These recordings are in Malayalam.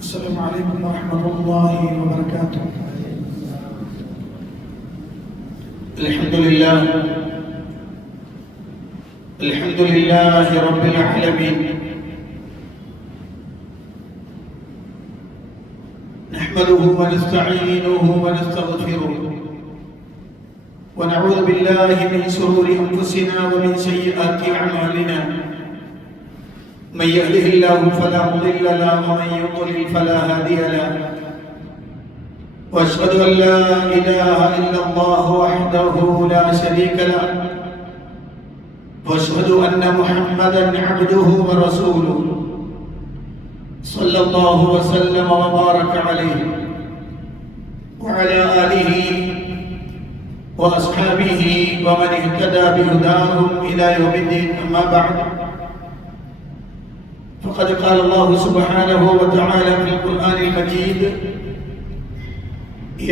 السلام عليكم ورحمة الله وبركاته. الحمد لله رب العالمين، نحمده ونستعينه ونستغفره ونعوذ بالله من شرور أنفسنا ومن سيئات أعمالنا. من يهده الله فلا مضل له ومن يضلل فلا هادي له، واشهد ان لا اله الا الله وحده لا شريك له، واشهد ان محمدا عبده ورسوله صلى الله وسلم وبارك عليه وعلى اله واصحابه ومن اهتدى بهداهم الى يوم الدين. اما بعد، فقد قال الله سبحانه وتعالى في القرآن المجيد: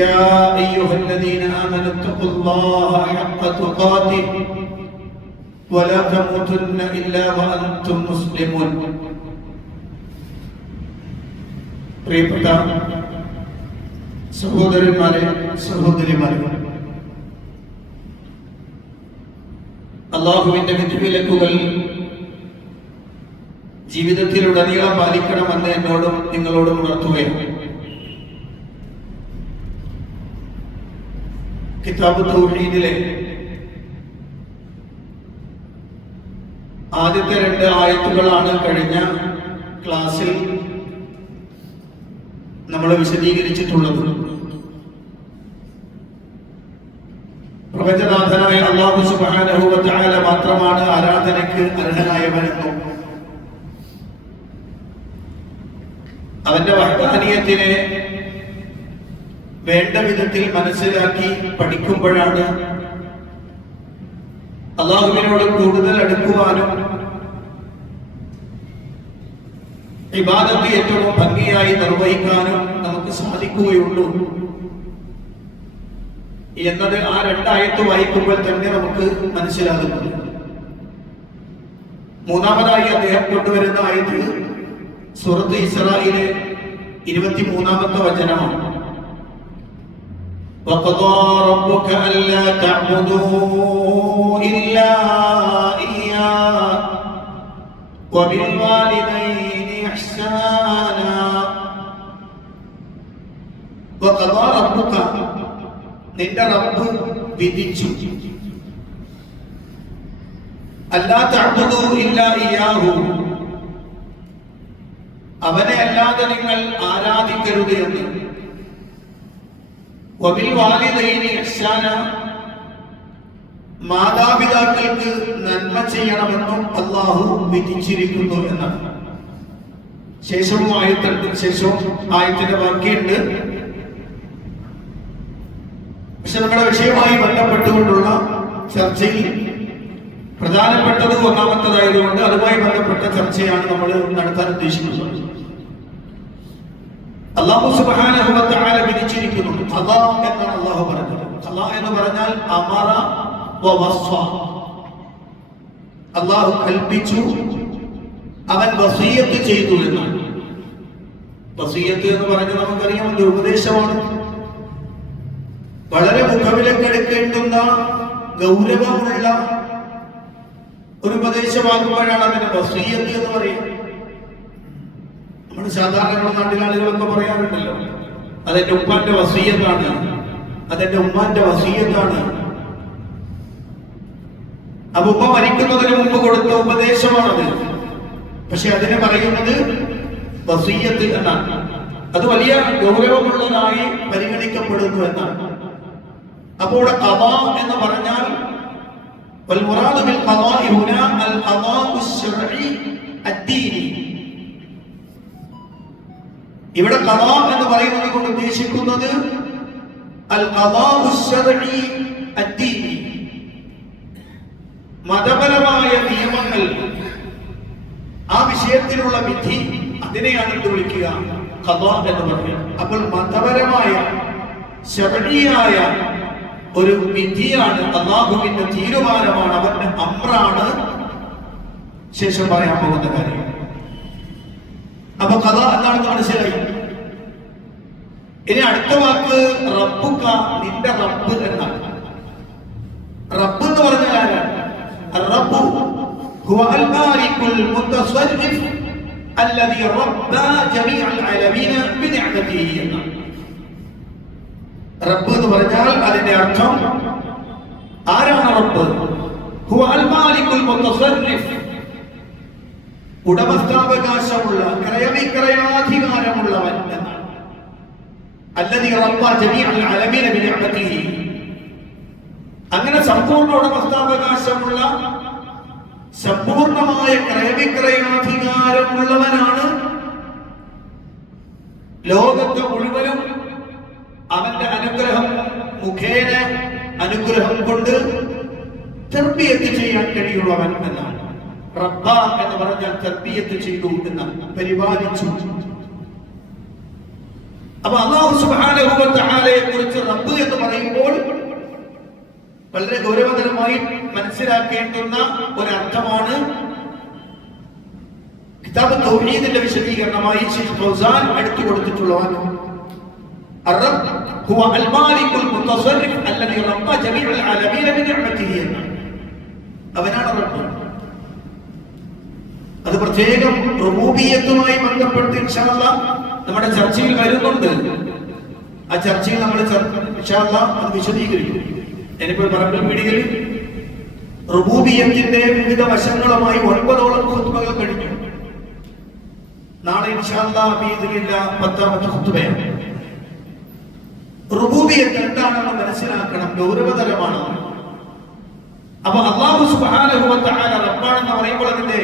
يا أيها الذين آمنوا اتقوا الله حق تقاته ولا تموتن إلا وأنتم مسلمون. പ്രിയപ്പെട്ട സഹോദരന്മാരെ, സഹോദരിമാരെ, അല്ലാഹുവിന്റെ വിധിവിലക്കുകൾ ജീവിതത്തിലുടനീളം പാലിക്കണമെന്ന് എന്നോടും നിങ്ങളോടും ഉണർത്തുകയാണ്. കിതാബ് തൗഹീദിലെ ആദ്യത്തെ 2 ആയത്തുകളാണ് കഴിഞ്ഞ ക്ലാസ്സിൽ നമ്മൾ വിശദീകരിച്ചിട്ടുള്ളത്. പ്രപഞ്ചനാഥനായ അല്ലാഹു സുബ്ഹാനഹു വ തആല മാത്രമാണ് ആരാധനയ്ക്ക് അർഹനായവനെന്നും അവന്റെ വഹ്ദാനിയത്തിനെ വേണ്ട വിധത്തിൽ മനസ്സിലാക്കി പഠിക്കുമ്പോഴാണ് അല്ലാഹുവിനോട് കൂടുതൽ അടുക്കുവാനും ഇബാദത്ത് ഏറ്റവും ഭംഗിയായി നിർവഹിക്കാനും നമുക്ക് സാധിക്കുകയുള്ളൂ എന്നത് ആ 2 ആയത്ത് വായിക്കുമ്പോൾ തന്നെ നമുക്ക് മനസ്സിലാകുന്നു. മൂന്നാമതായി അദ്ദേഹം കൊണ്ടുവരുന്ന ആയത്ത് സൂറത്ത് ഇസ്രായിലെ 23-ാമത്തെ വചനമാണ്. وَقَضَى رَبُّكَ أَلَّا تَعْبُدُوا إِلَّا إِيَّاهُ وَبِالْوَالِدَيْنِ إِحْسَانًا. وَقَضَى رَبُّكَ, നിന്റെ റബ്ബ് വിധിച്ചു, അല്ലാ തഅ്ബുദൂ ഇല്ലാ ഇയ്യാഹു, അവനെ അല്ലാതെ നിങ്ങൾ ആരാധിക്കരുത് എന്ന്. വബിൽ വാലിദൈനി ഇഹ്സാന, മാതാപിതാക്കൾക്ക് നന്മ ചെയ്യണമെന്നും അല്ലാഹു വിധിച്ചിരിക്കുന്നു എന്നാണ്. ശേഷവും ആയത്തിന്റെ ബാക്കിയുണ്ട്. പക്ഷെ നമ്മുടെ വിഷയവുമായി ബന്ധപ്പെട്ടുകൊണ്ടുള്ള ചർച്ചയിൽ പ്രധാനപ്പെട്ടത് 1-ാമത്തേതായതുകൊണ്ട് അതുമായി ബന്ധപ്പെട്ട ചർച്ചയാണ് നമ്മൾ നടത്താൻ ഉദ്ദേശിക്കുന്നത്. അല്ലാഹു സുബ്ഹാനഹു വ തആല വിധിച്ചിരിക്കുന്നു. ഖദാ എന്നാണ് അല്ലാഹു പറഞ്ഞത്. ഖദാ എന്ന് പറഞ്ഞാൽ അമറ വ വസ്ഫ, അല്ലാഹു കൽപ്പിച്ചു, അവൻ വസിയത്ത് ചെയ്തു എന്നാണ്. വസിയത്ത് എന്ന് പറഞ്ഞാൽ നമുക്കറിയാം, ഒരു ഉപദേശമാണ്. വളരെ മുഖവിലക്കെടുക്കേണ്ടുന്ന ഗൗരവമുള്ള ഒരു ഉപദേശമാകുമ്പോഴാണ് അതിന് വസിയത്ത് എന്ന് പറയുന്നത്. നമ്മൾ സാധാരണ നാട്ടിലാളുകളൊക്കെ പറയാറുണ്ടല്ലോ, അതെന്റെ ഉപ്പാന്റെ വസിയത്താണ്, അതെന്റെ ഉമ്മാന്റെ വസിയത്താണ്. അപ്പൊ ഉമ്മ മരിക്കുന്നതിന് മുമ്പ് കൊടുത്ത ഉപദേശമാണത്. പക്ഷെ അതിനെ പറയുന്നത് വസിയത്ത് എന്നാണ്. അത് വലിയ ഗൗരവമുള്ളതായി പരിഗണിക്കപ്പെടുന്നു എന്നാണ്. അപ്പോൾ ഖദാ എന്ന് പറഞ്ഞാൽ والمراد بالقضاء هنا القضاء الشرعي الديني. ഇവിടെ ഖദാ എന്ന് പറയുന്നത് കൊണ്ട് ഉദ്ദേശിക്കുന്നത് അൽ ഖദാഉ الشرعي الديني, മതപരമായ നിയമങ്ങൾ, ആ വിഷയത്തിലുള്ള വിധി, അതിനെയാണ് വിളിക്കുക ഖദാ എന്ന് പറയുന്നത്. അപ്പോൾ മതപരമായ ശർഈയായ ഒരു വിധിയാണ്, അല്ലാഹുവിന്റെ തീരുമാനമാണ്, അവന്റെ അമ്രാണ്. ശേഷം പറയാൻ പോകുന്ന കാര്യം. അപ്പൊ കഥ എന്താണെന്ന് മനസ്സിലായി. ഇനി അടുത്ത വാക്ക് റബ്ബുക, നിന്റെ റബ്ബ് എന്നാണ്. റബ്ബ് എന്ന് പറഞ്ഞാൽ ആരാണ്? റബ്ബു ഹുവ അൽ മാലികുൽ മുതസർരിഫ് അല്ലദീ റബ്ബ ജമീഅൽ ആലമീന ബിനിഅമതിഹി എന്നാണ്. റബ്ബ് എന്ന് പറഞ്ഞാൽ അതിന്റെ അർത്ഥം ആരാണ് റബ്ബ്? ഹുവ അൽ മാലികുൽ മുതസർരിഫ്, ഉടമസ്ഥാവകാശമുള്ള ക്രയവിക്രയാധികാരമുള്ളവൻ എന്നാണ്. അല്ലദീ റബ്ബ ജമീഅൽ ആലമീന ബിനിഅമതിഹി, അങ്ങനെ സമ്പൂർണ്ണ ഉടമസ്ഥാവകാശമുള്ള സമ്പൂർണമായ ക്രയവിക്രയാധികാരമുള്ളവനാണ്. ലോകത്തെ മുഴുവനും അവന്റെ അനുഗ്രഹം മുഖേന, അനുഗ്രഹം കൊണ്ട് തർബിയത്ത് ചെയ്യാൻ കഴിയുള്ളവൻ എന്നാണ്. റബ്ബ എന്ന് പറഞ്ഞാൽ തർബിയത്ത് ചെയ്തു എന്നാണ്, പരിപാലിച്ചു. അപ്പൊ അല്ലാഹു സുബ്ഹാനഹു വ തആലയെ കുറിച്ച് റബ്ബ് എന്ന് പറയുമ്പോൾ വളരെ ഗൗരവതരമായി മനസ്സിലാക്കേണ്ടുന്ന ഒരർത്ഥമാണ്. കിതാബ് തൗഹീദിന്റെ വിശദീകരണമായി ശൈഖ് ഫൗസാൻ എടുത്തു കൊടുത്തിട്ടുള്ള വാക്ക് അർ-റബ്ബ് ഹുവ അൽ മാലികുൽ മുതസർരിഫ് അല്ലദീ റബ്ബ ജമീഅൽ ആലമീന ബിനിഅമതിഹി. അവനാണ് റബ്ബ്. അത് പ്രത്യേകം റുബൂബിയ്യത്തുമായി ബന്ധപ്പെട്ട് ഇൻഷാ അല്ലാഹ് നമ്മുടെ ചർച്ചയിൽ വരുന്നുണ്ട്. ആ ചർച്ചയിൽ നമ്മൾ ഇൻഷാ അല്ലാഹ് അത് വിശദീകരിക്കും. എനിപ്പോൾ പറമ്പിൽ പീടികയിൽ റുബൂബിയ്യത്തിന്റെ വിവിധ വശങ്ങളുമായി 9ഓളം ഖുത്ബകൾ കഴിഞ്ഞു. നാളെ ഇൻഷാ അല്ലാഹ് ബിഇദ്നില്ലാഹ് 10ാമത്തെ ഖുത്ബയാണ്. റുബൂബിയ്യത്ത് എന്താണെന്ന് മനസ്സിലാക്കണം, ഗൗരവതരമാണ്. അപ്പൊ അല്ലാഹു സുബ്ഹാനഹു വ തആല റബ്ബാണെന്ന് പറയുമ്പോൾ അതിന്റെ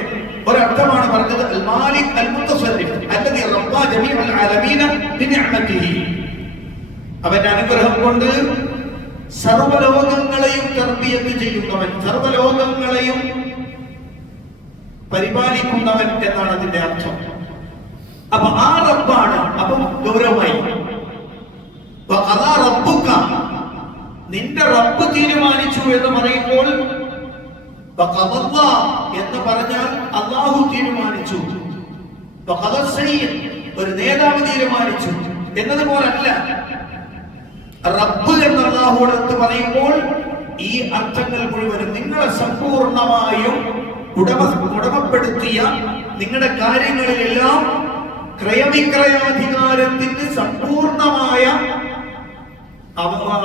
ഒരർത്ഥമാണ് പറഞ്ഞത് അൽ മാലിക് അൽ മുതസർരിഫ് അല്ലദീ റബ്ബ ജമീഅൽ ആലമീന ബിനിഅമതിഹി. അവന്റെ അനുഗ്രഹം കൊണ്ട് സർവ്വലോകങ്ങളെയും തർബിയത്ത് ചെയ്യുന്നവൻ, സർവ്വലോകങ്ങളെയും പരിപാലിക്കുന്നവൻ എന്നാണ് അതിന്റെ അർത്ഥം. അപ്പൊ ആ റബ്ബാണ്. അപ്പം ഗൗരവമായി റബ്ബുക, നിന്റെ റബ്ബ് തീരുമാനിച്ചു എന്ന് പറയുമ്പോൾ എന്ന് പറഞ്ഞാൽ അല്ലാഹു തീരുമാനിച്ചു. ഒരു നേതാവ് തീരുമാനിച്ചു എന്നതുപോലല്ല. റബ്ബ് എന്ന അല്ലാഹുവോട് പറയുമ്പോൾ ഈ അർത്ഥങ്ങൾ മുഴുവനും നിങ്ങളെ സമ്പൂർണമായും ഉടമപ്പെടുത്തിയ, നിങ്ങളുടെ കാര്യങ്ങളിലെല്ലാം ക്രയവിക്രയാധികാരത്തിന് സമ്പൂർണമായ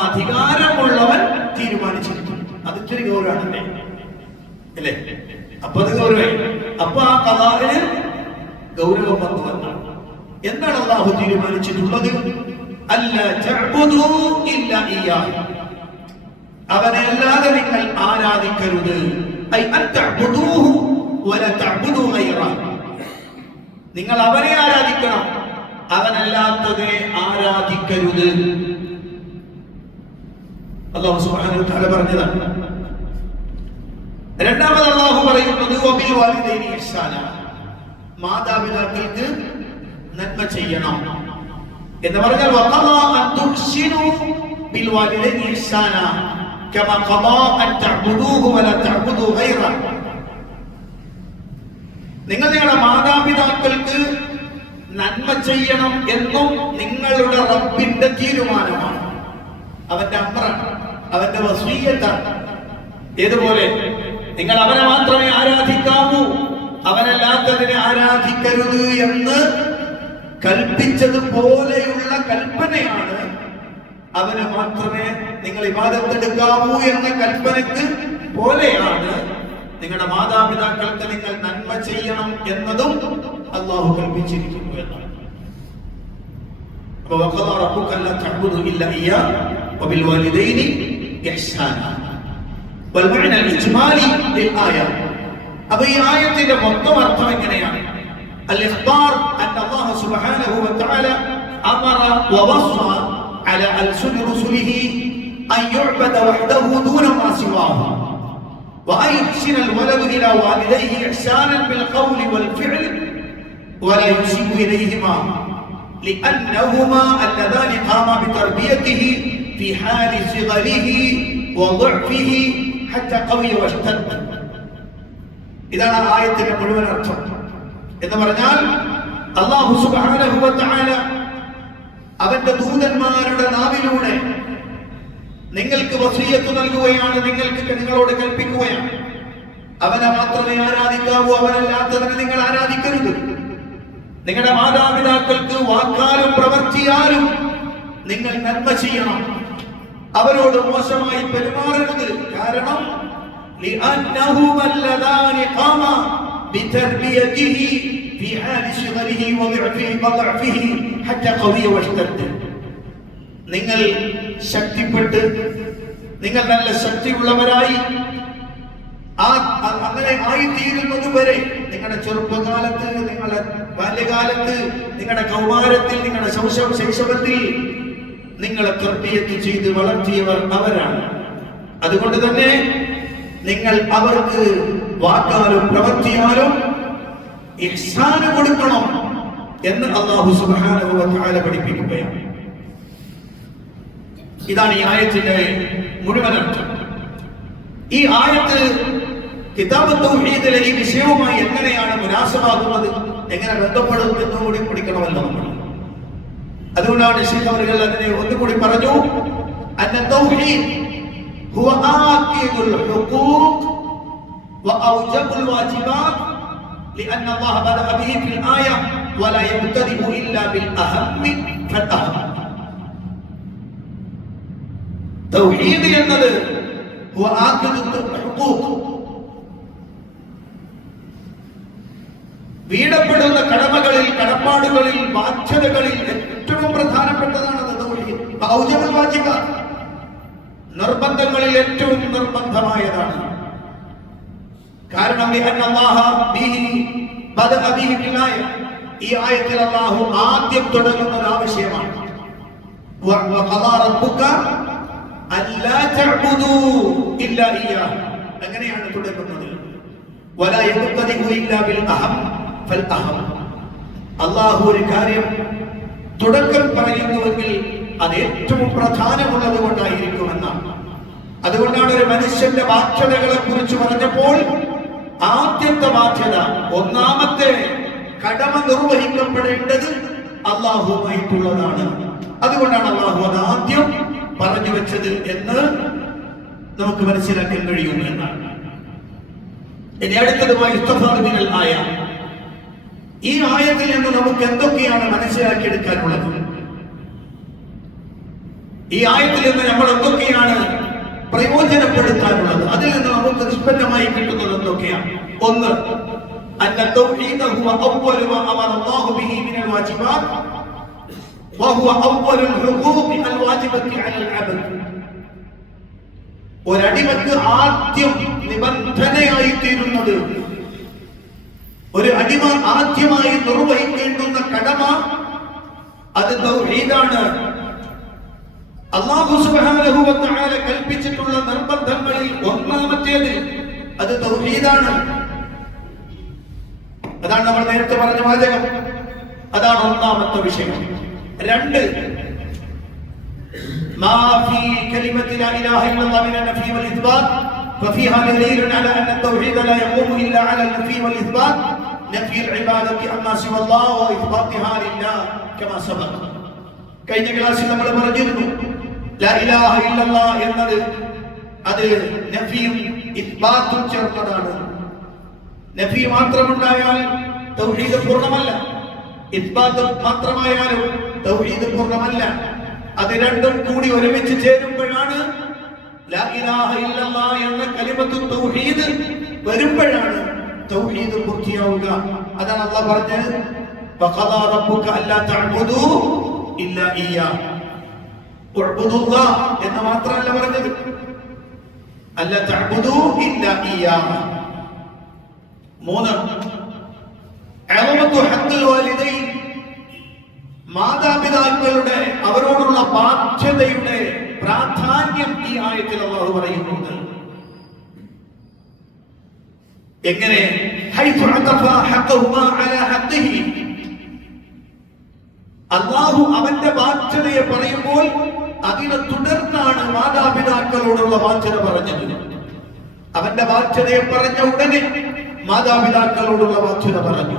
അധികാരമുള്ളവൻ തീരുമാനിച്ചിരിക്കുന്നു. അത് ഇത്തിരി ഗൗരവമാണ് അല്ലേ? അപ്പൊ അത് ഗൗരവമായി. അപ്പൊ ആ ഖദാഇന് ഗൗരവം വന്നു എന്നാണ്. എന്താണ് അല്ലാഹു തീരുമാനിച്ചിട്ടുള്ളത്? അല്ല തഅബുദൂ ഇല്ലാ ഇയ്യാഹു, അവനെ അല്ലാതെ നിങ്ങൾ ആരാധിക്കരുത്. ഐ അൻ തഅബുദൂഹു വലാ തഅബുദൂ ഗൈറഹു, നിങ്ങൾ അവനെ ആരാധിക്കണം, അവനല്ലാത്തതിനെ ആരാധിക്കരുത്. അല്ലാഹു സുബ്ഹാനഹു വ തആല പറഞ്ഞതാണ്. രണ്ടാമത് അല്ലാഹു പറയുന്നത് വബിൽ വാലിദൈനി ഇഹ്സാന, മാതാപിതാക്കൾക്ക് നന്മ ചെയ്യണം എന്ന് പറഞ്ഞാൽ വഖദാ അൻ തുഹ്സിനു ബിൽ വാലിദൈനി ഇഹ്സാന കമാ ഖദാ അൻ തഅബുദൂഹു വലാ തഅബുദൂ ഗൈറഹു, നിങ്ങൾ നിങ്ങളുടെ മാതാപിതാക്കൾക്ക് നന്മ ചെയ്യണം എന്നും നിങ്ങളുടെ റബ്ബിന്റെ തീരുമാനമാണ്, അവന്റെ അമ്രാണ്, അവന്റെ വസീയത്താണ്. ഏതുപോലെ നിങ്ങൾ അവനെ മാത്രമേ ആരാധിക്കാവൂ, അവനല്ലാത്തതിനെ ആരാധിക്കരുത് എന്ന് കൽപ്പിച്ചതുപോലെയുള്ള കൽപ്പനയാണ്. അവന് മാത്രമേ നിങ്ങൾ ഇബാദത്ത് എടുക്കാവൂ എന്ന കൽപ്പനക്ക് പോലെയാണ് നിങ്ങളുടെ മാതാപിതാക്കൾക്ക് നിങ്ങൾ നന്മ ചെയ്യണം എന്നതും അല്ലാഹു കൽപ്പിച്ചിരിക്കുന്നു എന്നാണ്. അപ്പോൾ വഖദാ റബ്ബുക അല്ലാ തഅബുദു ഇല്ലാ ഇയ്യാഹു വബിൽ വാലിദൈനി ഇഹ്സാന. والمعنى الإجمالي للآية. أبو آية مطمئن أرثم إنيان الإخبار أن الله سبحانه وتعالى أمر ووصى على ألسن رسله أن يعبد وحده دون ما سواه، وأن يحسن الولد إلى والديه إحسانا بالقول والفعل ولا يسيء إليهما، لأنهما اللذان قاما بتربيته في حال صغره وضعفه حتى قوي واشتد. ഇതാണ് ആയത്തിന്റെ മുഴുവൻ അർത്ഥം. എന്ന് പറഞ്ഞാൽ അല്ലാഹു സുബ്ഹാനഹു വ തആല അവന്റെ ദൂതന്മാരുടെ നാവിലൂടെ നിങ്ങൾക്ക് വസിയ്യത്ത് നൽകുകയാണ്, നിങ്ങളോട് കൽപ്പിക്കുകയാണ്. അവനെ മാത്രമേ ആരാധിക്കാവൂ, അവനല്ലാത്തവനെ നിങ്ങൾ ആരാധിക്കരുത്. നിങ്ങളുടെ മാതാപിതാക്കൾക്ക് വാക്കാലും പ്രവർത്തിയാലും നിങ്ങൾ നന്മ ചെയ്യണം, അവരോട് മോശമായി പെരുമാറരുത്. കാരണം നിങ്ങൾ ശക്തിപ്പെട്ട് നിങ്ങൾ നല്ല ശക്തിയുള്ളവരായി അങ്ങനെ ആയിത്തീരുന്നത് വരെ നിങ്ങളുടെ ചെറുപ്പകാലത്ത്, നിങ്ങളുടെ ബാല്യകാലത്ത്, നിങ്ങളുടെ കൗമാരത്തിൽ, നിങ്ങളുടെ ശൈശവത്തിൽ നിങ്ങളെ തർബിയത്ത് ചെയ്ത് വളർത്തിയവർ അവരാണ്. അതുകൊണ്ട് തന്നെ നിങ്ങൾ അവർക്ക് വാക്കാലും പ്രവർത്തിയാലും ഇഹ്സാൻ കൊടുക്കണം എന്ന് അല്ലാഹു സുബ്ഹാനഹു വ തആല പഠിപ്പിക്കുകയാണ്. ഇതാണ് ഈ ആയത്തിന്റെ മുഴുവൻ അർത്ഥം. ഈ ആയത്ത് കിതാബ് തൗഹീദിലെ ഈ വിഷയവുമായി എങ്ങനെയാണ് മുനാസബാകുന്നത്, എങ്ങനെ ബന്ധപ്പെടും എന്നുകൂടി പഠിക്കണമല്ലോ നമ്മൾ. അതുകൊണ്ടാണ് ശൈഖ് അവറുകൾ അതിനെ ഒന്നുകൂടി പറഞ്ഞു, അന്ന തൗഹീദ് ഹുവ ആഖിദുൽ ഹുഖൂഖ് വഔജബുൽ വാജിബാത്ത് لأن الله بدأ به في الآية ولا يبتدئ إلا بالأهم فالأهم. തൗഹീദ് എന്നത് ഹുവ ആഖിദുൽ ഹുഖൂഖ്, വീടപ്പെടുന്ന കടമകളിൽ, കടപ്പാടുകളിൽ, ബാധ്യതകളിൽ ഏറ്റവും പ്രധാനപ്പെട്ടതാണ് തൗഹീദ്. ഔജബുൽ വാജിബാത്ത്, നിർബന്ധങ്ങളിൽ ഏറ്റവും നിർബന്ധമായതാണ്. കാരണം ഈ ആയത്തിൽ അല്ലാഹു ആദ്യം തുടങ്ങുന്നത് ആവശ്യമാണ്. അങ്ങനെയാണ് തുടങ്ങുന്നത്. അല്ലാഹു ഒരു കാര്യം തുടക്കം പറയുന്നുവെങ്കിൽ അത് ഏറ്റവും പ്രധാനമുള്ളത് കൊണ്ടായിരിക്കുമെന്നാണ്. അതുകൊണ്ടാണ് ഒരു മനുഷ്യന്റെ ബാധ്യതകളെ കുറിച്ച് പറഞ്ഞപ്പോൾ ആദ്യത്തെ ബാധ്യത, ഒന്നാമത്തെ കടമ നിർവഹിക്കപ്പെടേണ്ടത് അല്ലാഹുവായിട്ടുള്ളതാണ്. അതുകൊണ്ടാണ് അല്ലാഹു അത് ആദ്യം പറഞ്ഞു വെച്ചത് എന്ന് നമുക്ക് മനസ്സിലാക്കാൻ കഴിയുന്നു എന്നാണ്. ഇനി അടുത്തതുമായി ഇസ്തിഫാദ് ആയ ഈ ആയത്തിൽ നിന്ന് നമുക്ക് എന്തൊക്കെയാണ് മനസ്സിലാക്കിയെടുക്കാനുള്ളത്? ഈ ആയത്തിൽ നിന്ന് നമ്മൾ എന്തൊക്കെയാണ് പ്രയോജനപ്പെടുത്താനുള്ളത്? അതിൽ നിന്ന് നമുക്ക് നിഷ്പന്നമായി കിട്ടുന്നത് എന്തൊക്കെയാണ്? ഒന്ന്, അന്ന തൗഹീദ ഹുവ അവ്വലു മാ അമറ അല്ലാഹു ബിഹി മിനൽ വാജിബാത്ത് വഹുവ അവ്വലുൽ ഹുഖൂഖി അൽ വാജിബത്തി അലൽ അബ്ദ്. ഒരടിമക്ക് ആദ്യം നിബന്ധനയായി തീരുന്നത്, ഒരു അടിമ ആദ്യമായി നിർവഹിക്കേണ്ടുന്ന കടമ അത് തൗഹീദാണ്. അല്ലാഹു സുബ്ഹാനഹു വ തആല കൽപ്പിച്ചിട്ടുള്ള നിർബന്ധങ്ങളിൽ ഒന്നാമത്തേത് അത് തൗഹീദാണ്. അതാണ് നമ്മൾ നേരത്തെ പറഞ്ഞ വാചകം. അതാണ് ഒന്നാമത്തെ വിഷയം. രണ്ട്, മാ ഫീ കലിമത്തി ലാ ഇലാഹ ഇല്ലല്ലാഹ് മിനൻ നഫി വൽ ഇസ്ബാത്ത് ഫഫീഹാ ദലീലുൻ അലാ അന്ന തൗഹീദ ലാ യഖൂമു ഇല്ലാ അലാ നഫി വൽ ഇസ്ബാത്ത് നഫി അൽ ഇബാദത്തി അമ്മാ സിവല്ലാഹ് വ ഇസ്ബാത്തിഹാ ലില്ലാഹ് കമാ സബഖ. കഴിഞ്ഞ ക്ലാസ്സിൽ നമ്മൾ പറഞ്ഞിരുന്നു, ലാ ഇലാഹ ഇല്ലല്ലാഹ് എന്നത് അത് നഫിയും ഇസ്ബാത്തും ചേർന്നതാണ്. നഫി മാത്രമുണ്ടായാൽ തൗഹീദ് പൂർണ്ണമല്ല, ഇസ്ബാത്ത് മാത്രമായാലും തൗഹീദ് പൂർണ്ണമല്ല. അത് രണ്ടും കൂടി ഒരുമിച്ച് ചേരുമ്പോഴാണ് ലാ ഇലാഹ ഇല്ലല്ലാഹ് എന്ന കലിമത്തു തൗഹീദ് വരുമ്പോഴാണ് തൗഹീദ് പൂർത്തിയാവുക. അതാണ് അല്ലാഹ് പറഞ്ഞത്, വഖദാ റബ്ബുക അല്ലാ തഅബുദൂ ഇല്ലാ ഇയ്യാഹ്. ഉഅ്ബുദുല്ലാഹ് എന്ന് മാത്രമല്ല പറഞ്ഞത്, അല്ലാ തഅബുദൂ ഇല്ലാ ഇയ്യാഹ്. മൂന്ന്, അഅ്മത്തു ഹഖ്ഖുൽ വാലിദൈൻ, മാതാപിതാക്കളുടെ അവരോടുള്ള ബാധ്യതയുടെ പ്രാധാന്യം ഈ ആയത്തിൽ അല്ലാഹു പറയുന്നുണ്ട്. എങ്ങനെ? ഹൈതു അഖഫ ഹഖ്ഖുഹുമാ അലാ ഹഖ്ഖിഹി. അല്ലാഹു അവന്റെ ബാധ്യതയെ പറയുമ്പോൾ അതിനെ തുടർന്നാണ് മാതാപിതാക്കളോടുള്ള ബാധ്യത പറഞ്ഞത്. അവന്റെ ബാധ്യതയെ പറഞ്ഞ ഉടനെ മാതാപിതാക്കളോടുള്ള ബാധ്യത പറഞ്ഞു.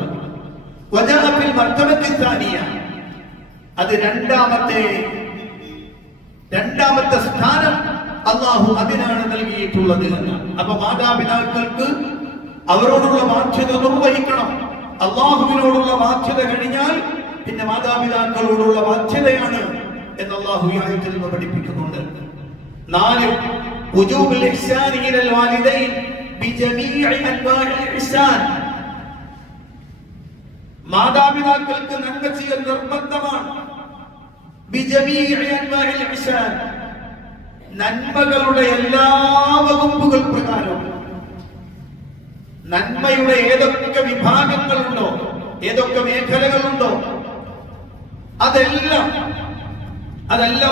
വജഅ ഫിൽ മർതബത്തി സാനിയ, അത് രണ്ടാമത്തെ സ്ഥാനം അള്ളാഹു അതിനാണ് നൽകിയിട്ടുള്ളത്. അപ്പൊ മാതാപിതാക്കൾക്ക് അവരോടുള്ള ബാധ്യത നിർവഹിക്കണം. അള്ളാഹുവിനോടുള്ള ബാധ്യത കഴിഞ്ഞാൽ പിന്നെ മാതാപിതാക്കളോടുള്ള ബാധ്യതയാണ് എന്ന് അള്ളാഹു ഈ ആയത്തിൽ നിന്ന് പഠിപ്പിക്കുന്നുണ്ട്. 4 വുജൂബുൽ ഇഹ്സാൻ ഇലൽ വാലിദൈൻ ബിജമീഇ അൻവാഇൽ ഇഹ്സാൻ. മാതാപിതാക്കൾക്ക് നന്മ ചെയ്യൽ നിർബന്ധമാണ്. ബിജമീഇ അൻവാഇൽ ഇഹ്സാൻ, നന്മകളുടെ എല്ലാ വകുപ്പുകൾ പ്രകാരവും. നന്മയുടെ ഏതൊക്കെ വിഭാഗങ്ങളുണ്ടോ, ഏതൊക്കെ മേഖലകളുണ്ടോ, അതെല്ലാം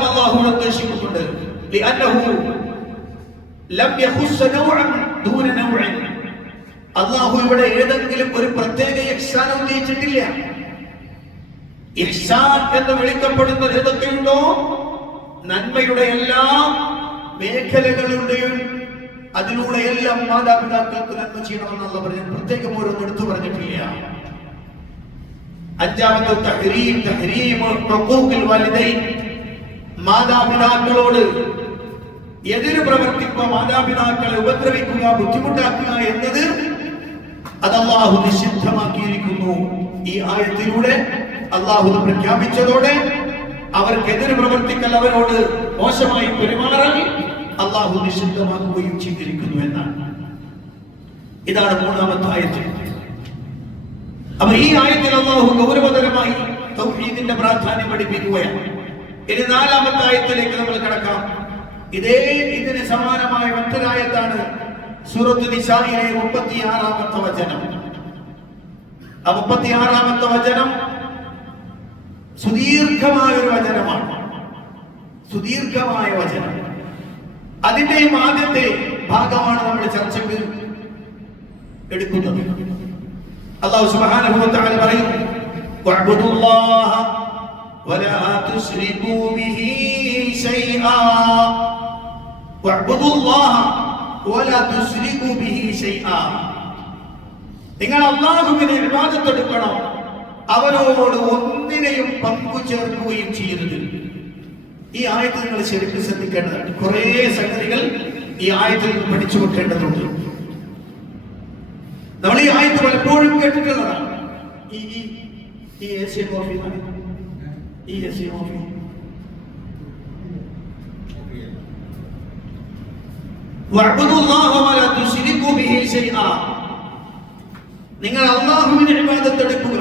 അല്ലാഹു ഉദ്ദേശിക്കുന്നുണ്ട്. അല്ലാഹു ഇവിടെ ഏതെങ്കിലും ഒരു പ്രത്യേക ഇഹ്സാൻ ഉദ്ദേശിച്ചിട്ടില്ല. ഇഹ്സാൻ എന്ന് വിളിക്കപ്പെടുന്നത് ഏതൊക്കെയുണ്ടോ നന്മയുടെ എല്ലാ മേഖലകളുടെയും അതിലൂടെയെല്ലാം മാതാപിതാക്കൾക്ക് നന്മ ചെയ്യണമെന്നുള്ള പറഞ്ഞ് പ്രത്യേകം ഓരോന്നും എടുത്തു പറഞ്ഞിട്ടില്ല. 5ാമത്തെ തഹ്രീം ഹുഖൂഖുൽ വാലിദൈൻ, മാതാപിതാക്കളോട് എതിര് പ്രവർത്തിക്കുക, മാതാപിതാക്കളെ ഉപദ്രവിക്കുക, ബുദ്ധിമുട്ടാക്കുക എന്നത് അത് അല്ലാഹു നിഷിദ്ധമാക്കിയിരിക്കുന്നു. ഈ ആയത്തിലൂടെ അല്ലാഹു പ്രഖ്യാപിച്ചതോടെ അവർക്കെതിരെ പ്രവർത്തിക്കൽ, അവരോട് മോശമായി പെരുമാറൽ അല്ലാഹു നിഷിദ്ധമാക്കുകയും ചെയ്തിരിക്കുന്നു എന്നാണ്. ഇതാണ് 3ാമത്തെ ആയത്ത്. അപ്പൊ ഈ ആയത്തിൽ അല്ലാഹു ഗൗരവതരമായി തൗഹീദിന്റെ പ്രാധാന്യം പഠിപ്പിക്കുകയാണ്. ഇനി 4ാമത്തെ ആയത്തിലേക്ക് നമ്മൾ കടക്കാം. ഇതിന് സമാനമായ മറ്റൊരായത്താണ് സൂറത്ത് നിസായിലെ 36ാമത്തെ വചനം. ആ 36ാമത്തെ വചനം സുദീർഘമായ ഒരു വചനമാണ്. സുദീർഘമായ വചനം. അതിന്റെയും ആദ്യത്തെ ഭാഗമാണ് നമ്മൾ ചർച്ചയ്ക്ക് എടുക്കുന്നത്. അല്ലാഹു സുബ്ഹാനഹു വ തആല പറയുന്നു, വഅബ്ദുല്ലാഹ വലാ തുശ്രികൂ ബിഹി ശൈആ. വഅബ്ദുല്ലാഹ വലാ തുശ്രികൂ ബിഹി ശൈആ. നിങ്ങൾ അല്ലാഹുവിനെ ഇബാദത്ത് എടുക്കണം, അവനോട് ഒന്നിനെയും പങ്കു ചേർക്കുകയും ചെയ്യരുത്. ഈ ആയത്തിൽ നിങ്ങൾ ശരിക്കും ശ്രദ്ധിക്കേണ്ടതാണ്. കുറെ സംഗതികൾ ഈ ആയത്തിൽ പഠിച്ചു വെക്കേണ്ടതുണ്ട്. നമ്മൾ ഈ ആയത്ത് പലപ്പോഴും കേട്ടിട്ടുള്ളതാണ്. ഈ ഏഷ്യൻ കോഫി, ഈ ഏഷ്യൻ കോഫി നിങ്ങൾ അല്ലാഹുവിനെ ഇബാദത്ത് എടുക്കുക,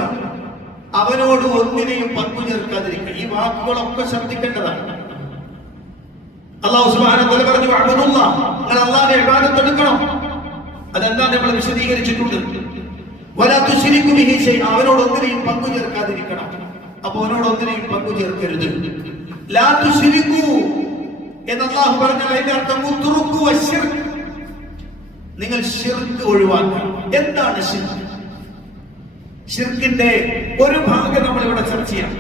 അവനോട് ഒന്നിനെയും പങ്കു ചേർക്കാതിരിക്കുക. ഈ വാക്കുകളൊക്കെ ശ്രദ്ധിക്കേണ്ടതാണ്. അല്ലാഹു സുബ്ഹാനഹു വ തആല പറഞ്ഞു, വഅബ്ദുല്ലാഹ്, നിങ്ങൾ അല്ലാഹുവിനെ ഇബാദത്ത് എടുക്കണം. അതെന്താ നമ്മൾ വിശദീകരിച്ചിട്ടുണ്ട്. വലാ തുശ്രികൂ ബിഹി ശൈഅ, അവനോട് ഒന്നിനെയും പങ്കു ചേർക്കാതിരിക്കണം. അപ്പോൾ അവനോട് ഒന്നിനെയും പങ്കു ചേർക്കരുത്. ലാ തുശ്രികൂ എന്ന് അല്ലാഹു പറഞ്ഞാൽ അതിന്റെ അർത്ഥം ഉത്റുകൂ വശിർക്ക്, നിങ്ങൾ ശിർക്ക് ഒഴിവാക്കണം. എന്താണ് ശിർക്ക്? ശിർക്കിന്റെ ഒരു ഭാഗം നമ്മൾ ഇവിടെ ചർച്ച ചെയ്യാം.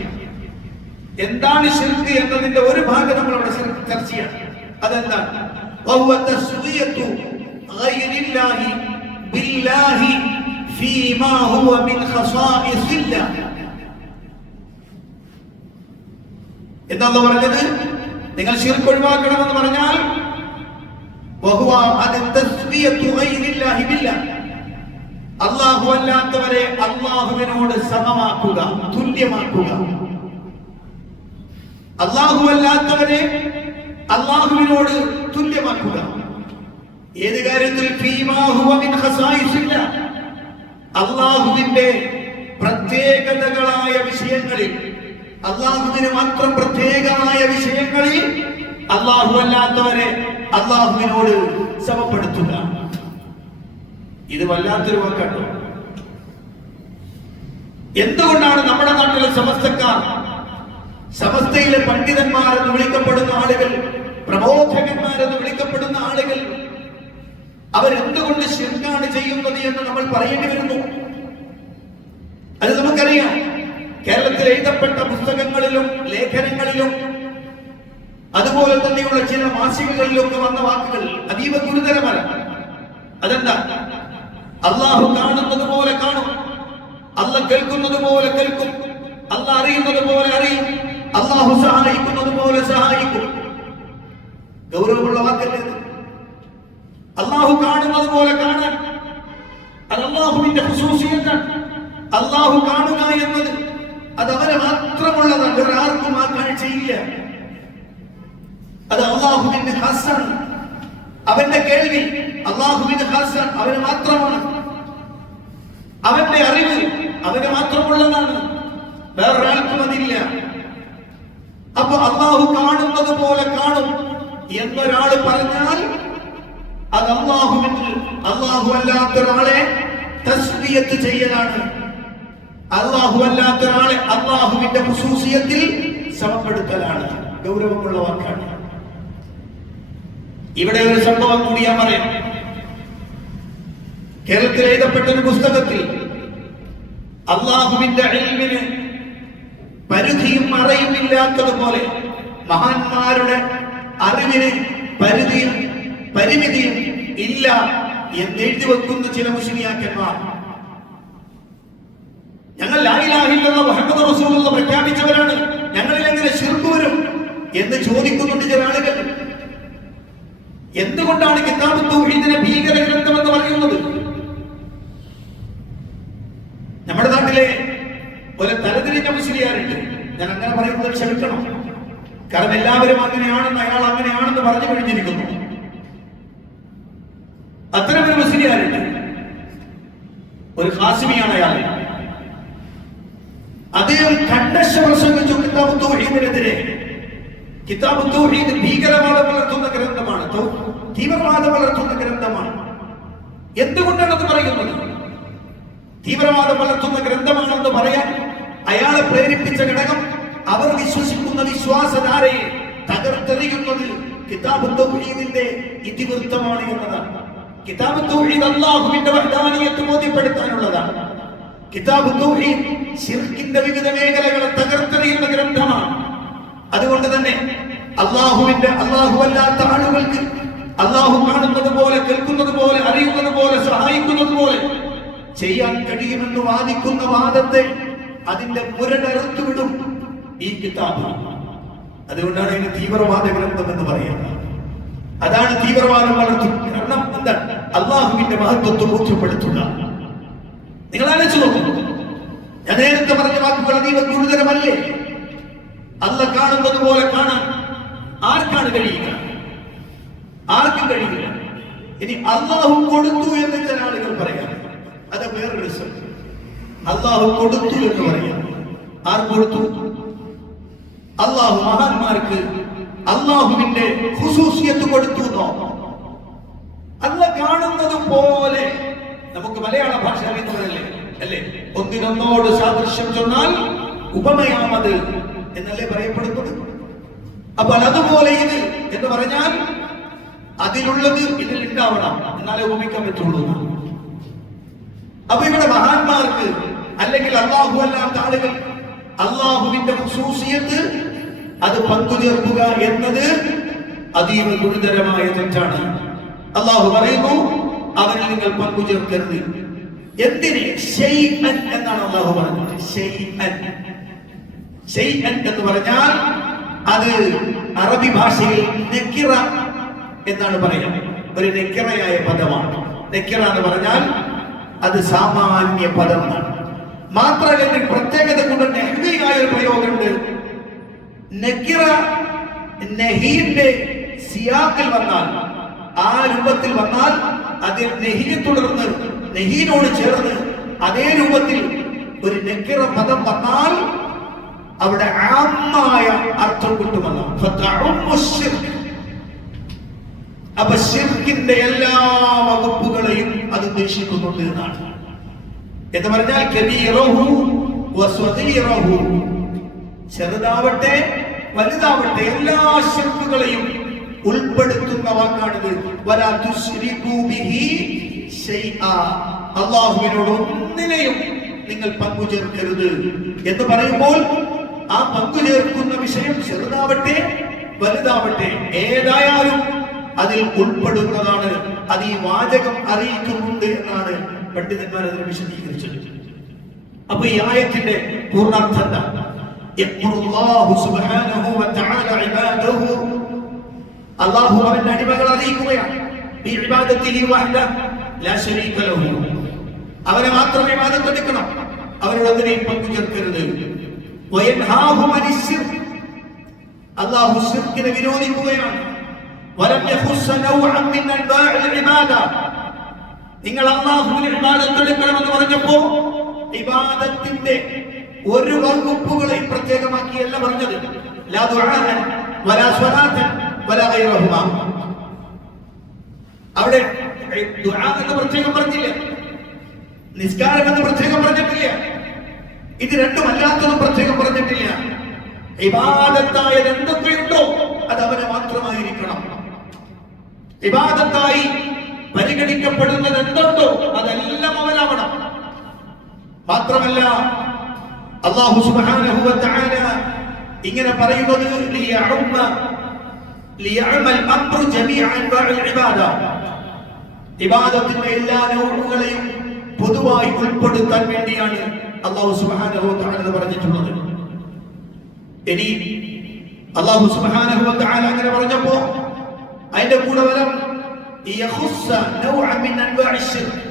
എന്താണ് ശിർക്ക് എന്നതിന്റെ ഒരു ഭാഗം നമ്മൾ ഇവിടെ ചർച്ച ചെയ്യാം. അതെന്താണ്? വഹുവ തസ്വിയതു ഗൈരില്ലാഹി ബില്ലാഹി ഫീമാ ഹുവ മിൻ ഖസാഇസില്ലാഹ്. എന്താന്ന് പറഞ്ഞത്? നിങ്ങൾ ശിർക്ക് ഒഴിവാക്കണമെന്ന് പറഞ്ഞാൽ വഹുവ തസ്വിയതു ഗൈരില്ലാഹി ബില്ലാഹ്, അല്ലാഹു അല്ലാത്തവരെ അല്ലാഹുവിനോട് സമമാക്കുക, തുല്യമാക്കുക. അല്ലാഹു അല്ലാത്തവരെ അല്ലാഹുവിനോട് തുല്യമാക്കുക. ഏത് കാര്യത്തിൽ? ഫീമാ ഹുവ മിൻ ഖസായിസില്ലാഹ്, അല്ലാഹുവിന്റെ പ്രത്യേകതകളായ വിഷയങ്ങളിൽ, അല്ലാഹുവിന് മാത്രം പ്രത്യേകമായ വിഷയങ്ങളിൽ അല്ലാഹു അല്ലാത്തവരെ അല്ലാഹുവിനോട് സമപ്പെടുത്തുക. ഇത് വല്ലാത്തൊരു വാക്കാണ്. എന്തുകൊണ്ടാണ് നമ്മുടെ നാട്ടിലെ സമസ്തക്കാർ, സമസ്തയിലെ പണ്ഡിതന്മാരെന്ന് വിളിക്കപ്പെടുന്ന ആളുകൾ, പ്രബോധകന്മാരെന്ന് വിളിക്കപ്പെടുന്ന ആളുകൾ, അവരെന്തുകൊണ്ട് ശിർക്കാണ് ചെയ്യുന്നത് എന്ന് നമ്മൾ പറയേണ്ടി വരുന്നു? അത് നമുക്കറിയാം. കേരളത്തിൽ എഴുതപ്പെട്ട പുസ്തകങ്ങളിലും ലേഖനങ്ങളിലും അതുപോലെ തന്നെയുള്ള ചില മാസികകളിലൊക്കെ വന്ന വാക്കുകൾ അതീവ ഗുരുതരമാണ്. അതെന്താ? അല്ലാഹു കാണുന്നത് പോലെ കാണും, അല്ലാഹു കേൾക്കുന്നത് പോലെ കേൾക്കും, അല്ലാഹു അറിയുന്നത് പോലെ അറിയും, അള്ളാഹു സഹായിക്കുന്നത് പോലെ സഹായിക്കും. ഗൗരവമുള്ള വാക്കല്ലേ? അള്ളാഹു കാണുന്നത് പോലെ കാണാൻ, അത് അള്ളാഹുവിന്റെ ഖുസൂസിയത്താണ്. അള്ളാഹു കാണുക എന്നത് അത് അവന് മാത്രമുള്ളതാണ്, വേറെ ആർക്കും ആ കാഴ്ചയില്ല. അത് അള്ളാഹുവിന്റെ ഖാസാണ്. അവന്റെ കേൾവി അള്ളാഹുവിന്റെ ഖാസാണ്, അവന് മാത്രമാണ്. അവന്റെ അറിവ് അവന് മാത്രമുള്ളതാണ്, വേറൊരാൾക്കും അതില്ല. അപ്പൊ അള്ളാഹു കാണുന്നത് പോലെ കാണും എന്നൊരാൾ പറഞ്ഞാൽ അത് അള്ളാഹു അല്ലാത്ത ഒരാളെ തസ്ബിയത്ത് ചെയ്യലാണ്. അള്ളാഹു അല്ലാത്ത ഒരാളെ അള്ളാഹുവിന്റെ ഖുസൂസിയത്തിൽ സമപ്പെടുത്തലാണ്. ഗൗരവമുള്ള വാക്കാണ്. ഇവിടെ ഒരു സംഭവം കൂടി ഞാൻ പറയാം. കേരളത്തിൽ എഴുതപ്പെട്ട ഒരു പുസ്തകത്തിൽ അള്ളാഹുവിന്റെ ഇൽമിന് പരിധിയും മറയും ഇല്ലാത്തതുപോലെ മഹാന്മാരുടെ അറിവിന് പരിധിയും പരിമിതിയും ഇല്ല എന്ന് എഴുതി വെക്കുന്ന ചില മുസ്ലിയാക്കന്മാർ. ഞങ്ങൾ ലാ ഇലാഹ ഇല്ലല്ലാഹ് മുഹമ്മദ് റസൂലുള്ളാഹ് പ്രഖ്യാപിച്ചവരാണ്, ഞങ്ങളിൽ എങ്ങനെ ശിർക്ക് വരും എന്ന് ചോദിക്കുന്നുണ്ട് ചില ആളുകൾ. എന്തുകൊണ്ടാണ് കിതാബ് തൗഹീദിനെ ഭീകര ഗ്രന്ഥമെന്ന് പറയുന്നത്? നമ്മുടെ നാട്ടിലെ ഒരു തലതിരിഞ്ഞ മുസ്ലിയാരുണ്ട്. ഞാൻ അങ്ങനെ പറയുന്നത് ക്ഷമിക്കണം, കാരണം എല്ലാവരും അങ്ങനെയാണെന്ന് അയാൾ അങ്ങനെയാണെന്ന് പറഞ്ഞു കഴിഞ്ഞിരിക്കുന്നു. അത്തരമൊരു മുസ്ലിയാരുണ്ട്, ഒരു ഖാസിമിയാണ് അയാൾ. അദ്ദേഹം കണ്ടശ പ്രസംഗിച്ചു കിതാബ് തൗഹീദിനെതിരെ. കിതാബ് തൗഹീദ് ഭീകരവാദം വളർത്തുന്ന ഗ്രന്ഥമാണ്, തീവ്രവാദം വളർത്തുന്ന ഗ്രന്ഥമാണ്. എന്തുകൊണ്ടാണ് അത് പറയുന്നത്? തീവ്രവാദം വളർത്തുന്ന ഗ്രന്ഥമാണെന്ന് പറയാൻ അയാളെ പ്രേരിപ്പിച്ച ഘടകം അവർ വിശ്വസിക്കുന്ന വിശ്വാസധാരയെ തകർത്തെറിയുന്നത് കിതാബ് തൗഹീദിന്റെ ഇതിവൃത്തമാണ് എന്നതാണ്. കിതാബ് തൗഹീദ് അല്ലാഹുവിന്റെ വഹ്ദാനിയത്ത് ബോധ്യപ്പെടുത്താനുള്ളതാണ്. കിതാബ് തൗഹീദ് ശിർക്കിന്റെ വിവിധ മേഖലകളെ തകർത്തെറിയുന്ന ഗ്രന്ഥമാണ്. അതുകൊണ്ട് തന്നെ അല്ലാഹു അല്ലാത്ത ആളുകൾക്ക് അല്ലാഹു കാണുന്നത് പോലെ, കേൾക്കുന്നത് പോലെ, അറിയുന്നത് പോലെ, സഹായിക്കുന്നത് പോലെ ചെയ്യാൻ കഴിയുമെന്ന് വാദിക്കുന്ന വാദത്തെ അതിന്റെ മുരടറുത്തുവിടും ഈ കിതാബ്. അതുകൊണ്ടാണ് ഇതിന് തീവ്രവാദ ഗ്രന്ഥം എന്ന് പറയുന്നത്. അതാണ് തീവ്രവാദം വളർത്തും. കാരണം എന്താണ്? അള്ളാഹുവിന്റെ മഹത്വത്തെ ബോധ്യപ്പെടുത്തുക. നിങ്ങൾ ആലോചിച്ചു നോക്കൂ, ഞാൻ നേരത്തെ പറഞ്ഞ വാക്കുകൾ അതീവ ഗുരുതരമല്ലേ? അല്ല കാണുന്നത് പോലെ കാണാൻ ആർക്കാണ് കഴിയുക? ആർക്കും കഴിയില്ല. ഇനി അള്ളാഹു കൊടുത്തു എന്ന് ചില ആളുകൾ പറയാം, അത് വേറൊരു രസം. അള്ളാഹു കൊടുത്തു എന്ന് പറയാം. ആർ കൊടുത്തു? അള്ളാഹു മഹാന്മാർക്ക് അള്ളാഹുവിന്റെ ഖുസൂസിയത്ത് കൊടുത്തു എന്നോ? അല്ല കാണുന്നത് പോലെ. നമുക്ക് മലയാള ഭാഷ അറിയുന്നവരല്ലേ അല്ലേ? ഒന്നിനൊന്നോട് സാദൃശ്യം ചൊന്നാൽ ഉപമയാമത് എന്നല്ലേ പറയപ്പെടുന്നത്. അപ്പോൾ അതുപോലെ ഇത് എന്ന് പറഞ്ഞാൽ അതിലുള്ളത് ഇതിൽ ഉണ്ടാവണം, എന്നാലേ ഉപമിക്കാൻ പറ്റുള്ളൂ. അപ്പൊ ഇവിടെ മഹാന്മാർക്ക് അല്ലെങ്കിൽ അള്ളാഹു അല്ലാത്ത ആളുകൾ അള്ളാഹുവിന്റെ ഖുസൂസിയത്ത് അത് പങ്കുചേർക്കുക എന്നത് അതീവ ഗുരുതരമായ തെറ്റാണ്. അള്ളാഹു പറയുന്നു, അവരിൽ നിങ്ങൾ പങ്കുചേർക്കരുത്. എന്തിന്? ശൈഅൻ എന്നാണ് അള്ളാഹു പറഞ്ഞത്. ശൈഅൻ എന്ന് പറഞ്ഞാൽ അത് അറബി ഭാഷയിൽ നക്കിറ എന്നാണ് പറയുക. ഒരു നക്കിറയായ പദമാണ്. നക്കിറ എന്ന് പറഞ്ഞാൽ അത് സാമാന്യ പദമാണ്. മാത്രമല്ല പ്രത്യേകത കൊണ്ട് നെഹ്വിയായ ഒരു പ്രയോഗമുണ്ട്. നക്കിറ നഹീന്റെ സിയാക്കിൽ വന്നാൽ, ആ രൂപത്തിൽ വന്നാൽ, അതിൽ നെഹിയെ തുടർന്ന് നെഹീനോട് ചേർന്ന് അതേ രൂപത്തിൽ ഒരു നക്കിറ പദം വന്നാൽ അവിടെ ആമായ അർത്ഥം കിട്ടുമെന്നാണ്. അപ്പൊ ശിർക്കിന്റെ എല്ലാ വകുപ്പുകളെയും അത് ഉദ്ദേശിക്കുന്നുണ്ട് എന്നാണ്. എന്ന് പറഞ്ഞാൽ കബീറഹു വസ്വഗീറഹു, ചെറുതാവട്ടെ വലുതാവട്ടെ എല്ലാ ശിർക്കുകളെയും ഉൾപ്പെടുത്തുന്ന വാക്കാണിത്. വലാ തുശ്രികൂ ബിഹി ശൈആ, അല്ലാഹുവിനോട് ഒന്നിനെയും നിങ്ങൾ പങ്കുചേർക്കരുത് എന്ന് പറയുമ്പോൾ ആ പങ്കുചേർക്കുന്ന വിഷയം ചെറുതാവട്ടെ വലുതാവട്ടെ ഏതായാലും അതിൽ ഉൾപ്പെടുന്നതാണ്. അത് ഈ വാചകം അറിയിക്കുന്നുണ്ട് എന്നാണ് പണ്ഡിതന്മാർ അതിനെ വിശദീകരിച്ചത്. അപ്പൊ ഈ ആയത്തിന്റെ പൂർണ്ണാർത്ഥം എന്താ? യഖ്റുല്ലാഹു സുബ്ഹാനഹു വ തആല ഇബാദഹു അല്ലാഹു അവന്റെ അടിമകളെ അറിയിക്കുകയാണ് ഈ ഇബാദത്തിഹി വഹ്ദ ലാ ശരീക ലഹു അവനെ മാത്രമേ ഇബാദത്ത് എടുക്കണം അവരോട് ഒന്നിനെയും പങ്കു ചേർക്കരുത് വയൻഹാഹു അനിശ് ശിർക്ക് അല്ലാഹു ശിർക്കിനെ വിരോധിക്കുകയാണ് വലം യഖുസ്സ നൗഅൻ മിൻ അൻവാഇൽ ഇബാദ നിങ്ങൾ അല്ലാഹുവിനെ ഇബാദത്ത് എടുക്കണമെന്ന് പറഞ്ഞപ്പോൾ ഇബാദത്തിന്റെ ഒരു വകുപ്പുകളെ പ്രത്യേകമാക്കിയല്ല പറഞ്ഞത് ലാ ദുആഅൻ വലാ സ്വലാത്തൻ വലാ ഗൈറഹുമാ അവിടെ ദുആ എന്ന് പ്രത്യേകം പറഞ്ഞില്ല നിസ്കാരം എന്ന് പ്രത്യേകം പറഞ്ഞിട്ടില്ല ഇത് രണ്ടും അല്ലാത്തതും പ്രത്യേകം പറഞ്ഞിട്ടില്ല ഇബാദത്തായത് എന്തൊക്കെയുണ്ടോ അത് അവന് മാത്രമായിരിക്കണം ഇബാദത്തായി പരിഗണിക്കപ്പെടുന്നത് എന്തുണ്ടോ അതെല്ലാം അവനാവണം മാത്രമല്ല അല്ലാഹു സുബ്ഹാനഹു വ തആല ഇങ്ങനെ പറയുന്നത് ലിയഅമൽ അംറു ജമീഅ അൻവാഇൽ ഇബാദ ഇബാദത്തിന്റെ എല്ലാ നൗഉകളെയും പൊതുവായി ഉൾപ്പെടുത്താൻ വേണ്ടിയാണ് അല്ലാഹു സുബ്ഹാനഹു വ തആല പറഞ്ഞിട്ടുള്ളത് ഇനി അല്ലാഹു സുബ്ഹാനഹു വ തആല അങ്ങനെ പറഞ്ഞപ്പോ അതിന്റെ കൂടെ വരം യഖുസ്സ നൗഅൻ മിൻ അൻവാഇ ശിർക്ക്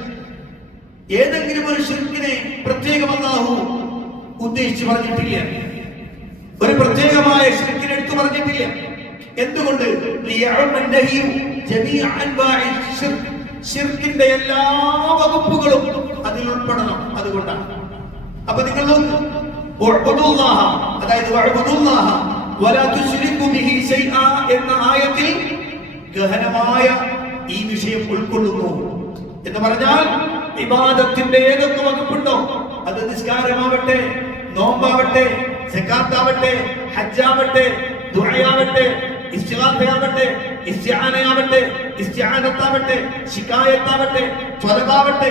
ഏതെങ്കിലും ഒരു ശിർക്കിനെ പ്രത്യേകം അല്ലാഹു ഉദ്ദേശിച്ച് പറഞ്ഞിട്ടില്ല ഒരു പ്രത്യേകമായ ശിർക്കിനെ എടുത്തു പറഞ്ഞിട്ടില്ല എന്തുകൊണ്ട് ലിയഅമൻ നഹി ജമീഅ അൻവാഇ ശിർക്ക് ശിർക്കിന്റെ എല്ലാ വകുപ്പുകളും അതിൽ ഉൾപ്പെടണം അതുകൊണ്ടാണ് അപ്പൊ നിങ്ങൾ നോക്കൂ ഉഅ്ബുദുല്ലാഹ അതായത് വഅ്ബുദുല്ലാഹ വലാ തുശ്രികു ബിഹി ശൈആ എന്ന ആയത്തിൽ ഗഹനമായ ഈ വിഷയം ഉൾക്കൊള്ളുന്നു എന്ന് പറഞ്ഞാൽ ഇബാദത്തിന്റെ ഏതൊക്കെ വകുപ്പുണ്ടോ അത് നിസ്കാരമാവട്ടെ നോമ്പാവട്ടെ സകാത്താവട്ടെ ഹജ്ജാവട്ടെ ദുആയാവട്ടെ ഇസ്തിഗാസയാവട്ടെ ഇസ്തിആനയാവട്ടെ ഇസ്തിആനത്താവട്ടെ ശികായത്താവട്ടെ ത്വലബാവട്ടെ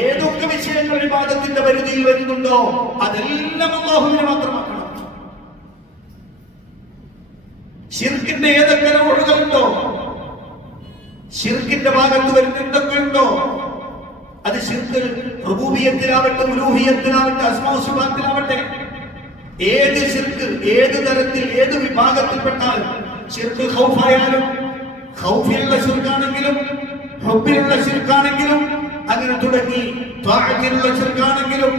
ഏതൊക്കെ വിഷയങ്ങൾ ഇബാദത്തിന്റെ പരിധിയിൽ വരുന്നുണ്ടോ അതെല്ലാം അല്ലാഹുവിനെ മാത്രമാക്കണം ശിർക്കിന്റെ ഏതൊക്കെ നൗഉകളുണ്ടോ ശിർക്കിന്റെ ഭാഗത്ത് വരുന്ന എന്തൊക്കെയുണ്ടോ അത് ശിർക്ക് റുബൂബിയത്തിലാവട്ടെ ഉലൂഹിയത്തിലാവട്ടെ അസ്മാഉ സിഫാത്തിലാവട്ടെ ഏത് ശിർക്ക് ഏത് തരത്തിൽ ഏത് വിഭാഗത്തിൽപ്പെട്ടാലും ശിർക്ക് ഖൗഫായാലും ഖൗഫിലുള്ള ശിർക്കാണെങ്കിലും ഹുബ്ബിലുള്ള ശിർക്കാണെങ്കിലും അങ്ങനെ തുടങ്ങി ത്വാഅത്തിലുള്ള ശിർക്കാണെങ്കിലും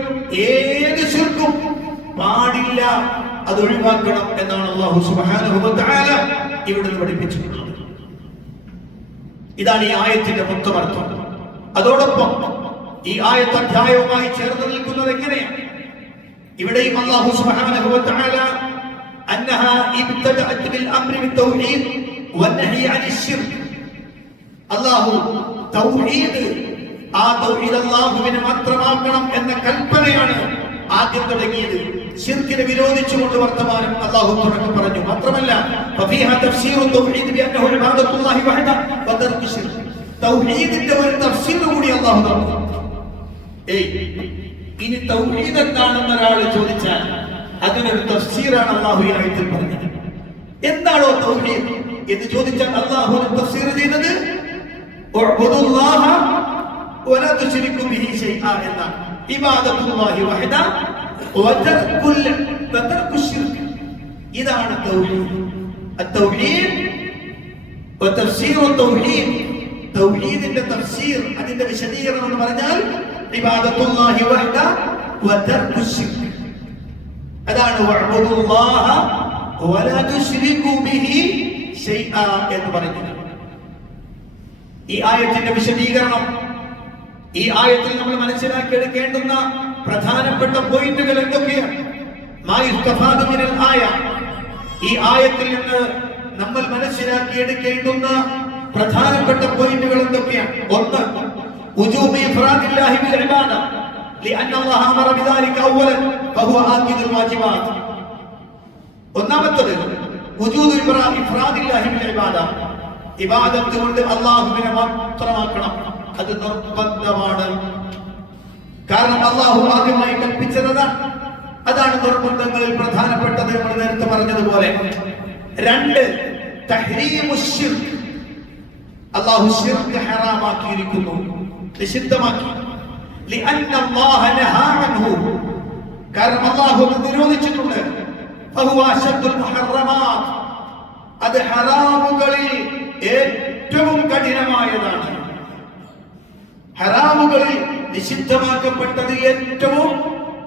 ഏത് ശിർക്കും പാടില്ല അത് ഒഴിവാക്കണം എന്നാണ് അല്ലാഹു സുബ്ഹാനഹു വ തആല ഇവിടെ പഠിപ്പിച്ചിട്ടുള്ളത് ഇതാണ് ഈ ആയത്തിന്റെ മൊത്തം അർത്ഥം അതോടൊപ്പം ഈ ആയത്ത് അധ്യായവുമായി ചേർന്ന് നിൽക്കുന്നത് എങ്ങനെയാണ് ഇവിടെയും അല്ലാഹു സുബ്ഹാനഹു വ തആല അന്നഹാ ഇബ്തദഅത് ബിൽ അംരി ബിത്തൗഹീദ് വന്നഹി അനിശ് ശിർക്ക് അല്ലാഹു തൗഹീദ് ആ തൗഹീദ് അല്ലാഹുവിനെ മാത്രമാക്കണം എന്ന കൽപ്പനയാണ് ആദ്യം തുടങ്ങിയത് ശിർക്കിനെ വിരോധിച്ചുകൊണ്ട് വർത്തമാനം അല്ലാഹു തുടക്കം പറഞ്ഞു മാത്രമല്ല ഫഫീഹ തഫ്സീറു തൗഹീദ് ബിഅന്നഹു ഇബാദത്തുല്ലാഹി വഹദ വതർകു ശിർക്ക് തൗഹീദിന്റെ ഒരു തഫ്സീർ കൂടി അല്ലാഹു തന്നു ഇനി തൗഹീദ് എന്താണെന്ന് ഒരാൾ ചോദിച്ചാൽ അതിനൊരു തഫ്സീറാണ് അല്ലാഹു ഈ ആയത്തിൽ പറഞ്ഞത് എന്താണോ തൗഹീദ് എന്ന് ചോദിച്ചാൽ അല്ലാഹു തഫ്സീർ ചെയ്തത് ഉഅ്ബുദുല്ലാഹ വലാ തുശ്രികു ബിഹി ശൈആ എന്നാണ് ഇബാദത്തുല്ലാഹി വഹദ വതർകു ശിർക്ക് ഇതാണ് തൗഹീദ് التوحيد وتفسير التوحيد തൗഹീദിന്റെ തഫ്സീർ അതിന്റെ വിശദീകരണം എന്ന് പറഞ്ഞാൽ ഇബാദത്തുല്ലാഹി വഹദ വതർകു ശിർക്ക് അതാണ് വഅ്ബുദുല്ലാഹ വലാ തുശ്രികു ബിഹി ശൈആ എന്ന് പറയുന്നത് ഈ ആയത്തിന്റെ വിശദീകരണം ഈ ആയത്തിൽ നമ്മൾ മനസ്സിലാക്കിയെടുക്കേണ്ടുന്ന പ്രധാനപ്പെട്ട പോയിന്റുകൾ എന്തൊക്കെയാണ് മാ യുസ്തഫാദു മിനൽ ആയ ഈ ആയത്തിൽ നിന്ന് നമ്മൾ മനസ്സിലാക്കിയെടുക്കേണ്ടുന്ന പ്രധാനപ്പെട്ട പോയിന്റുകൾ എന്തൊക്കെയാണ് ഒന്ന് ഉജൂബി ഇഫ്റാദില്ലാഹി ബിൽ ഇബാദ لأن الله أمر بذلك أولا فهو آكد الواجبات ഒന്നാമത്തേത് وجود إفراد الله بالعبادة ഇബാദത്ത് കൊണ്ട് അല്ലാഹുവിനെ മാത്രമാക്കണം അത് നിർബന്ധമാണ് കാരണം അല്ലാഹു ആദ്യമായി കൽപ്പിച്ചത് അതാണ് നിർബന്ധങ്ങളിൽ പ്രധാനപ്പെട്ടത് നമ്മൾ നേരത്തെ പറഞ്ഞതുപോലെ രണ്ട് തഹ്രീമുശ് ശിർക്ക് അല്ലാഹു ശിർക്ക് ഹറാമാക്കിയിരിക്കുന്നു നിഷിദ്ധമാക്കി لأن الله نهى عنه കാരണം അല്ലാഹു നിരോധിച്ചിട്ടുണ്ട് ഫഹുവ അശദ്ദുൽ മുഹറമാത്ത്, അത് ഹറാമുകളിൽ ഏറ്റവും കഠിനമായതാണ്. ഹറാമുകളിൽ നിഷിദ്ധമാക്കപ്പെട്ടത് ഏറ്റവും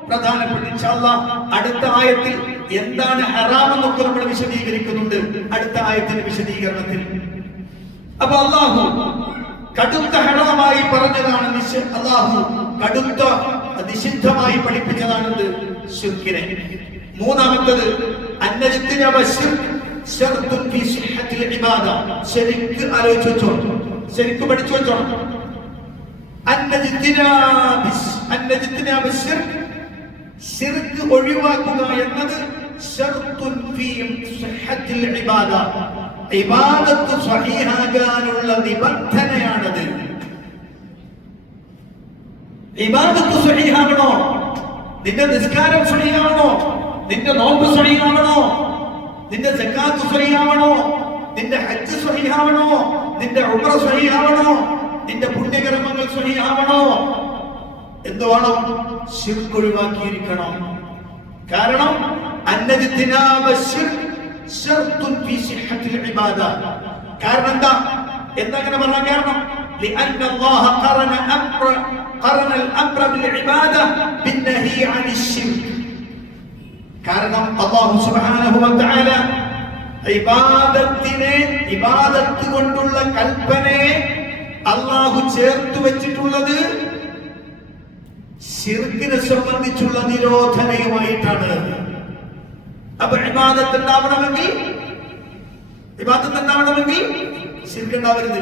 പ്രധാനപ്പെട്ട. ഇൻഷാ അല്ലാഹ് അടുത്ത ആയത്തിൽ എന്താണ് ഹറാം എന്നൊക്കെ നമ്മൾ വിശദീകരിക്കുന്നുണ്ട്, അടുത്ത ആയത്തിന്റെ വിശദീകരണത്തിൽ. അപ്പൊ അല്ലാഹു കടുത്ത ഹറാമായി പറഞ്ഞതാണ്, അല്ലാഹു കടുത്ത നിഷിദ്ധമായി പഠിപ്പിച്ചതാണെന്ന് ശിർക്കിനെ. മൂന്നാമത്തത് അന്നജിത്തിനബ ശിർക്ക് ശർത്തുൻ ഫീ സിഹ്ഹത്തിൽ ഇബാദ. ശരിക്ക് ആലോചിച്ച് വെച്ചോ, ശരിക്ക് പഠിച്ചു വെച്ചോ. അന്നജിത്തിനബ ശിർക്ക്, ശിർക്ക് ഒഴിവാക്കുക എന്നത് ശർത്തുൻ ഫീ സിഹ്ഹത്തിൽ ഇബാദ, ഇബാദത്ത് സ്വഹീഹാകാനുള്ള നിബന്ധനയാണത്. ഇബാദത്ത് സ്വഹീഹാവണോ, നിന്റെ നിസ്കാരം സ്വഹീഹാവണോ, നിന്റെ നോമ്പ് സ്വഹീഹാവണോ, നിന്റെ സക്കാത്ത് സ്വഹീഹാവണോ, നിന്റെ ഹജ്ജ് സ്വഹീഹാവണോ, നിന്റെ ഉംറ സ്വഹീഹാവണോ, നിന്റെ പുണ്യകർമ്മങ്ങൾ സ്വഹീഹാവണോ, എന്തുവാണോ? ശിർക്ക് ഒഴിവാക്കിയിരിക്കണം. കാരണം അന്നജിത്തിനാബ ശിർക്ക് ശർത്തുൻ ഫീ സിഹ്ഹത്തിൽ ഇബാദ. കാരണം എന്താ അങ്ങനെ പറയാൻ കാരണം لأن الله قرن الأمر بالعبادة بالنهي عن الشرك. കാരണം അല്ലാഹു സുബ്ഹാനഹു വ തആല ഇബാദത്ത് കൊണ്ടുള്ള കൽപ്പനയെ അല്ലാഹു ചേർത്തു വെച്ചിട്ടുള്ളത് ശിർക്കിനെ സംബന്ധിച്ചുള്ള നിരോധനയുമായിട്ടാണ്. അപ്പൊ ഇബാദത്ത് ഉണ്ടാവണമെങ്കിൽ ശിർക്ക് ഉണ്ടാവരുത്.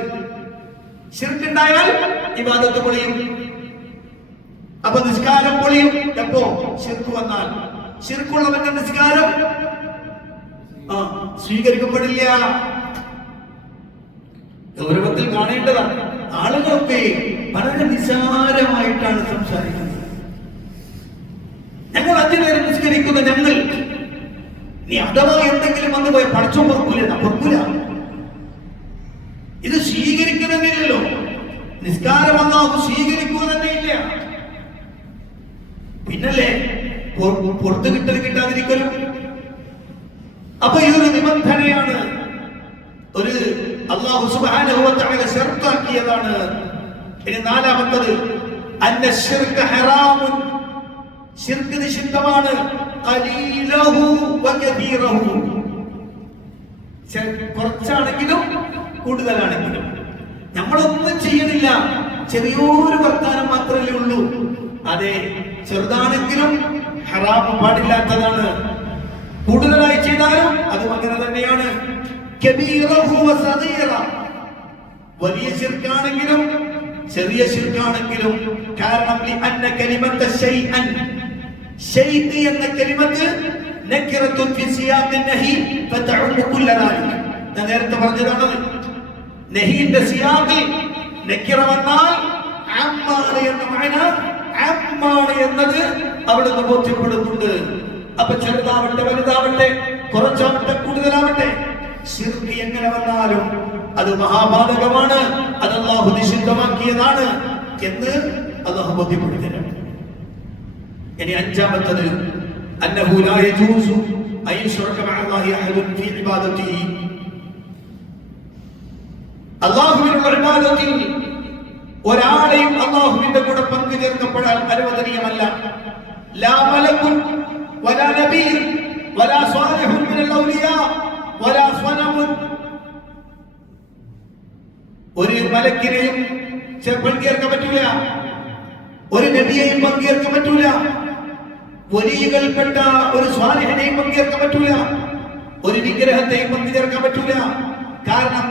ശിർക്ക് ഉണ്ടായാൽ ഇബാദത്ത് പൊളിയും. അപ്പൊ നിസ്കാരം പൊളിയും. എപ്പോ? ശിർക്ക് വന്നാൽ. ശിർക്കുള്ളവന്റെ നിസ്കാരം സ്വീകരിക്കപ്പെടില്ല. ഗൗരവത്തിൽ കാണേണ്ടതാണ്. ആളുകളൊക്കെ വളരെ നിസ്സാരമായിട്ടാണ് സംസാരിക്കുന്നത്. ഞങ്ങൾ 5 നേരം നിസ്കരിക്കുന്ന ഞങ്ങൾ, നീ അഥവാ എന്തെങ്കിലും വന്നു പോയി പഠിച്ചോ പൊറുക്കൂല. ഇത് സ്വീകരിക്കുന്നില്ലല്ലോ. നിസ്കാരം അല്ലാഹു സ്വീകരിക്കുക തന്നെ ഇല്ല. പിന്നല്ലേ പുറത്ത് കിട്ടാതിരിക്കലും. അപ്പൊ ഇതൊരു നിബന്ധനയാണ്, ഒരു അല്ലാഹു സുബ്ഹാനഹു വ തആല ശർത്താക്കിയതാണ്. ഇനി നാലാമത്തത് അന്ന ശിർക ഹറാമുൻ, ശിർക്ക് നിഷിദ്ധമാണ്. ഖലീലഹു വ കബീറഹു, കുറച്ചാണെങ്കിലും കൂടുതലാണെങ്കിലും. നമ്മളൊന്നും ചെയ്യുന്നില്ല, ചെറിയൊരു വർത്താനം മാത്രമേ ഉള്ളൂ. അതെ, ചെറുതാണെങ്കിലും ഹറാം പാടില്ലാത്തതാണ്. കൂടുതലായി ചെയ്താലും അതും അങ്ങനെ തന്നെയാണ്. കബീറഹു വ സഗീറ, വലിയ ശിർക്കാണെങ്കിലും ചെറിയ ശിർക്കാണെങ്കിലും. കാരണം ലിഅന്ന കലിമത്ത ശൈഅൻ, ശൈഅ് എന്ന കലിമത്ത് നകിറത്തുൻ ഫി സിയാഖിൻ നഹി ഫതഉമു കുല്ല ദാലിക. ഞാൻ നേരത്തെ പറഞ്ഞതാണ്, നഹിയുടെ സിയാഖിൽ നകിറ വന്നാൽ അമ്മാണ് എന്ന മഅന, അമ്മാണ് എന്നത് അവിടെ ബോധ്യപ്പെടുന്നുണ്ട്. അപ്പൊ ചെറുതാവട്ടെ വലുതാവട്ടെ, കുറച്ചാവട്ടെ കൂടുതലാവട്ടെ, ശിർക്ക് എങ്ങനെ വന്നാലും അത് മഹാപാതകമാണ്, അത് അല്ലാഹു നിഷിദ്ധമാക്കിയതാണ് എന്ന് അല്ലാഹു ബോധ്യപ്പെടുത്തുന്നു. ഇനി അഞ്ചാമത്തത് അന്നഹു ലാ യജൂസു അൻ യുശ്റക മഅ അല്ലാഹി അഹദുൻ ഫീ ഇബാദതിഹി. അല്ലാഹുവിനുള്ള ഇബാദത്തിൽ ഒരാളെയും അല്ലാഹുവിന്റെ കൂടെ പങ്കു ചേർക്കപ്പെടാൻ അനുവദനീയമല്ല. ലാ മലകുൻ വലാ നബിയ്യുൻ വലാ സ്വാലിഹുൻ മിനൽ ഔലിയാ വലാ സ്വനമുൻ. ഒരു മലക്കിനെയും പങ്കേർക്കാൻ പറ്റൂല, ഒരു നബിയെയും പങ്കേർക്കാൻ പറ്റൂല, വലിയകൾപ്പെട്ട ഒരു സ്വാലിഹിനെയും പങ്കേർക്കാൻ പറ്റൂല, ഒരു വിഗ്രഹത്തെയും പങ്കുചേർക്കാൻ പറ്റൂല. കാരണം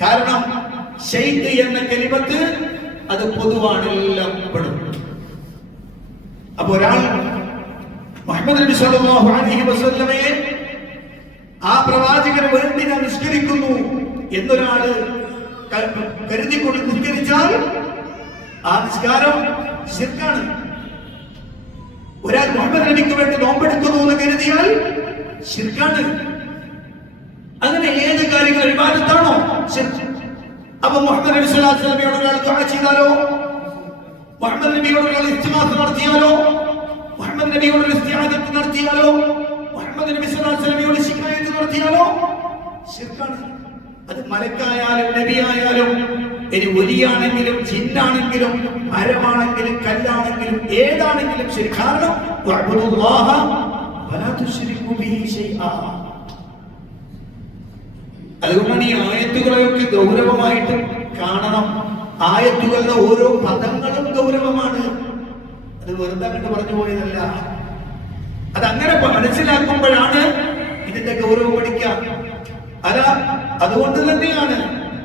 കാരണം ശൈഅ് എന്ന കലിമത്ത് അത് പൊതുവാണ്, എല്ലാം പെടും. അപ്പൊ ഒരാൾ മുഹമ്മദ് നബി സല്ലല്ലാഹു അലൈഹി വസല്ലമയെ, ആ പ്രവാചകനെ വേണ്ടി ഞാൻ നിസ്കരിക്കുന്നു എന്നൊരാള് കരുതിക്കൊണ്ട് നിസ്കരിച്ചാൽ ആ നിസ്കാരം ശിർക്കാണ്. ഒരാൾ മുഹമ്മദ് നബിക്ക് വേണ്ടി നോമ്പെടുക്കുന്നു എന്ന് കരുതിയാൽ ശിർക്കാണ്. അങ്ങനെ ഏത് കാര്യങ്ങൾ ഇബാദത്താണോ ശിർക്ക്. അപ്പൊ മുഹമ്മദ് നബി സ്വല്ലല്ലാഹു അലൈഹി വസല്ലമയോട് ഒരാൾ ദുആ ചെയ്താലോ മുഹമ്മദ് നബിയോട് ഒരാൾ ഇസ്തിഗാസ നടത്തിയാലോ, മുഹമ്മദ് നബിയോട് ഒരു ഇസ്തിആദത്ത് നടത്തിയാലോ, മുഹമ്മദ് നബി സല്ലല്ലാഹു അലൈഹി വസല്ലമയോട് ശികായത്ത് നടത്തിയാലോ ശിർക്കാണ്. അത് മലക്കായാലും നബിയായാലും, ഇനി വലിയാണെങ്കിലും ജിന്നാണെങ്കിലും മരമാണെങ്കിലും കല്ലാണെങ്കിലും ഏതാണെങ്കിലും ശരി. കാരണം വഅബ്ദുല്ലാഹ വലാ തുശ്രികൂ ബിഹി ശൈആ. അതുകൊണ്ടാണ് ഈ ആയത്തുകളെയൊക്കെ ഗൗരവമായിട്ട് കാണണം. ആയത്തുകളുടെ ഓരോ പദങ്ങളും ഗൗരവമാണ്. അത് വെറുതെ കണ്ട് പറഞ്ഞു പോയതല്ല. അതങ്ങനെ മനസ്സിലാക്കുമ്പോഴാണ് ഇതിന്റെ ഗൗരവം പഠിക്കാം. അല്ല, അതുകൊണ്ട് തന്നെയാണ്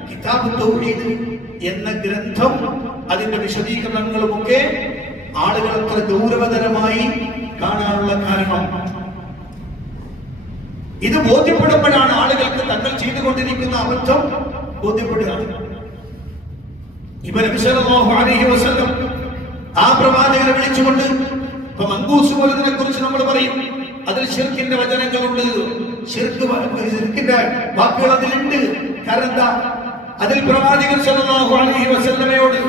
കിതാബ് തൗഹീദ് എന്ന ഗ്രന്ഥം, അതിന്റെ വിശദീകരണങ്ങളുമൊക്കെ ആളുകൾ അത്ര ഗൗരവതരമായി കാണാനുള്ള കാരണം. ഇത് ബോധ്യപ്പെടുമ്പോഴാണ് ആളുകൾക്ക് തങ്ങൾ ചെയ്തുകൊണ്ടിരിക്കുന്ന അബദ്ധം ബോധ്യപ്പെടുകയാണ്. നബി സല്ലല്ലാഹു അലൈഹി വസല്ലം ആ പ്രവാചകനെ വിളിച്ചുകൊണ്ട്, ഇപ്പൊ മങ്കൂസ് പോലതിനെ കുറിച്ച് നമ്മൾ പറയും, അതിൽ ശിർക്കിന്റെ വചനങ്ങളുണ്ട്, ശിർക്കിന്റെ വാക്കുകൾ അതിലുണ്ട്. കാരണം എന്താ? അതിൽ പ്രവാചകൻ സല്ലല്ലാഹു അലൈഹി വസല്ലമയോട്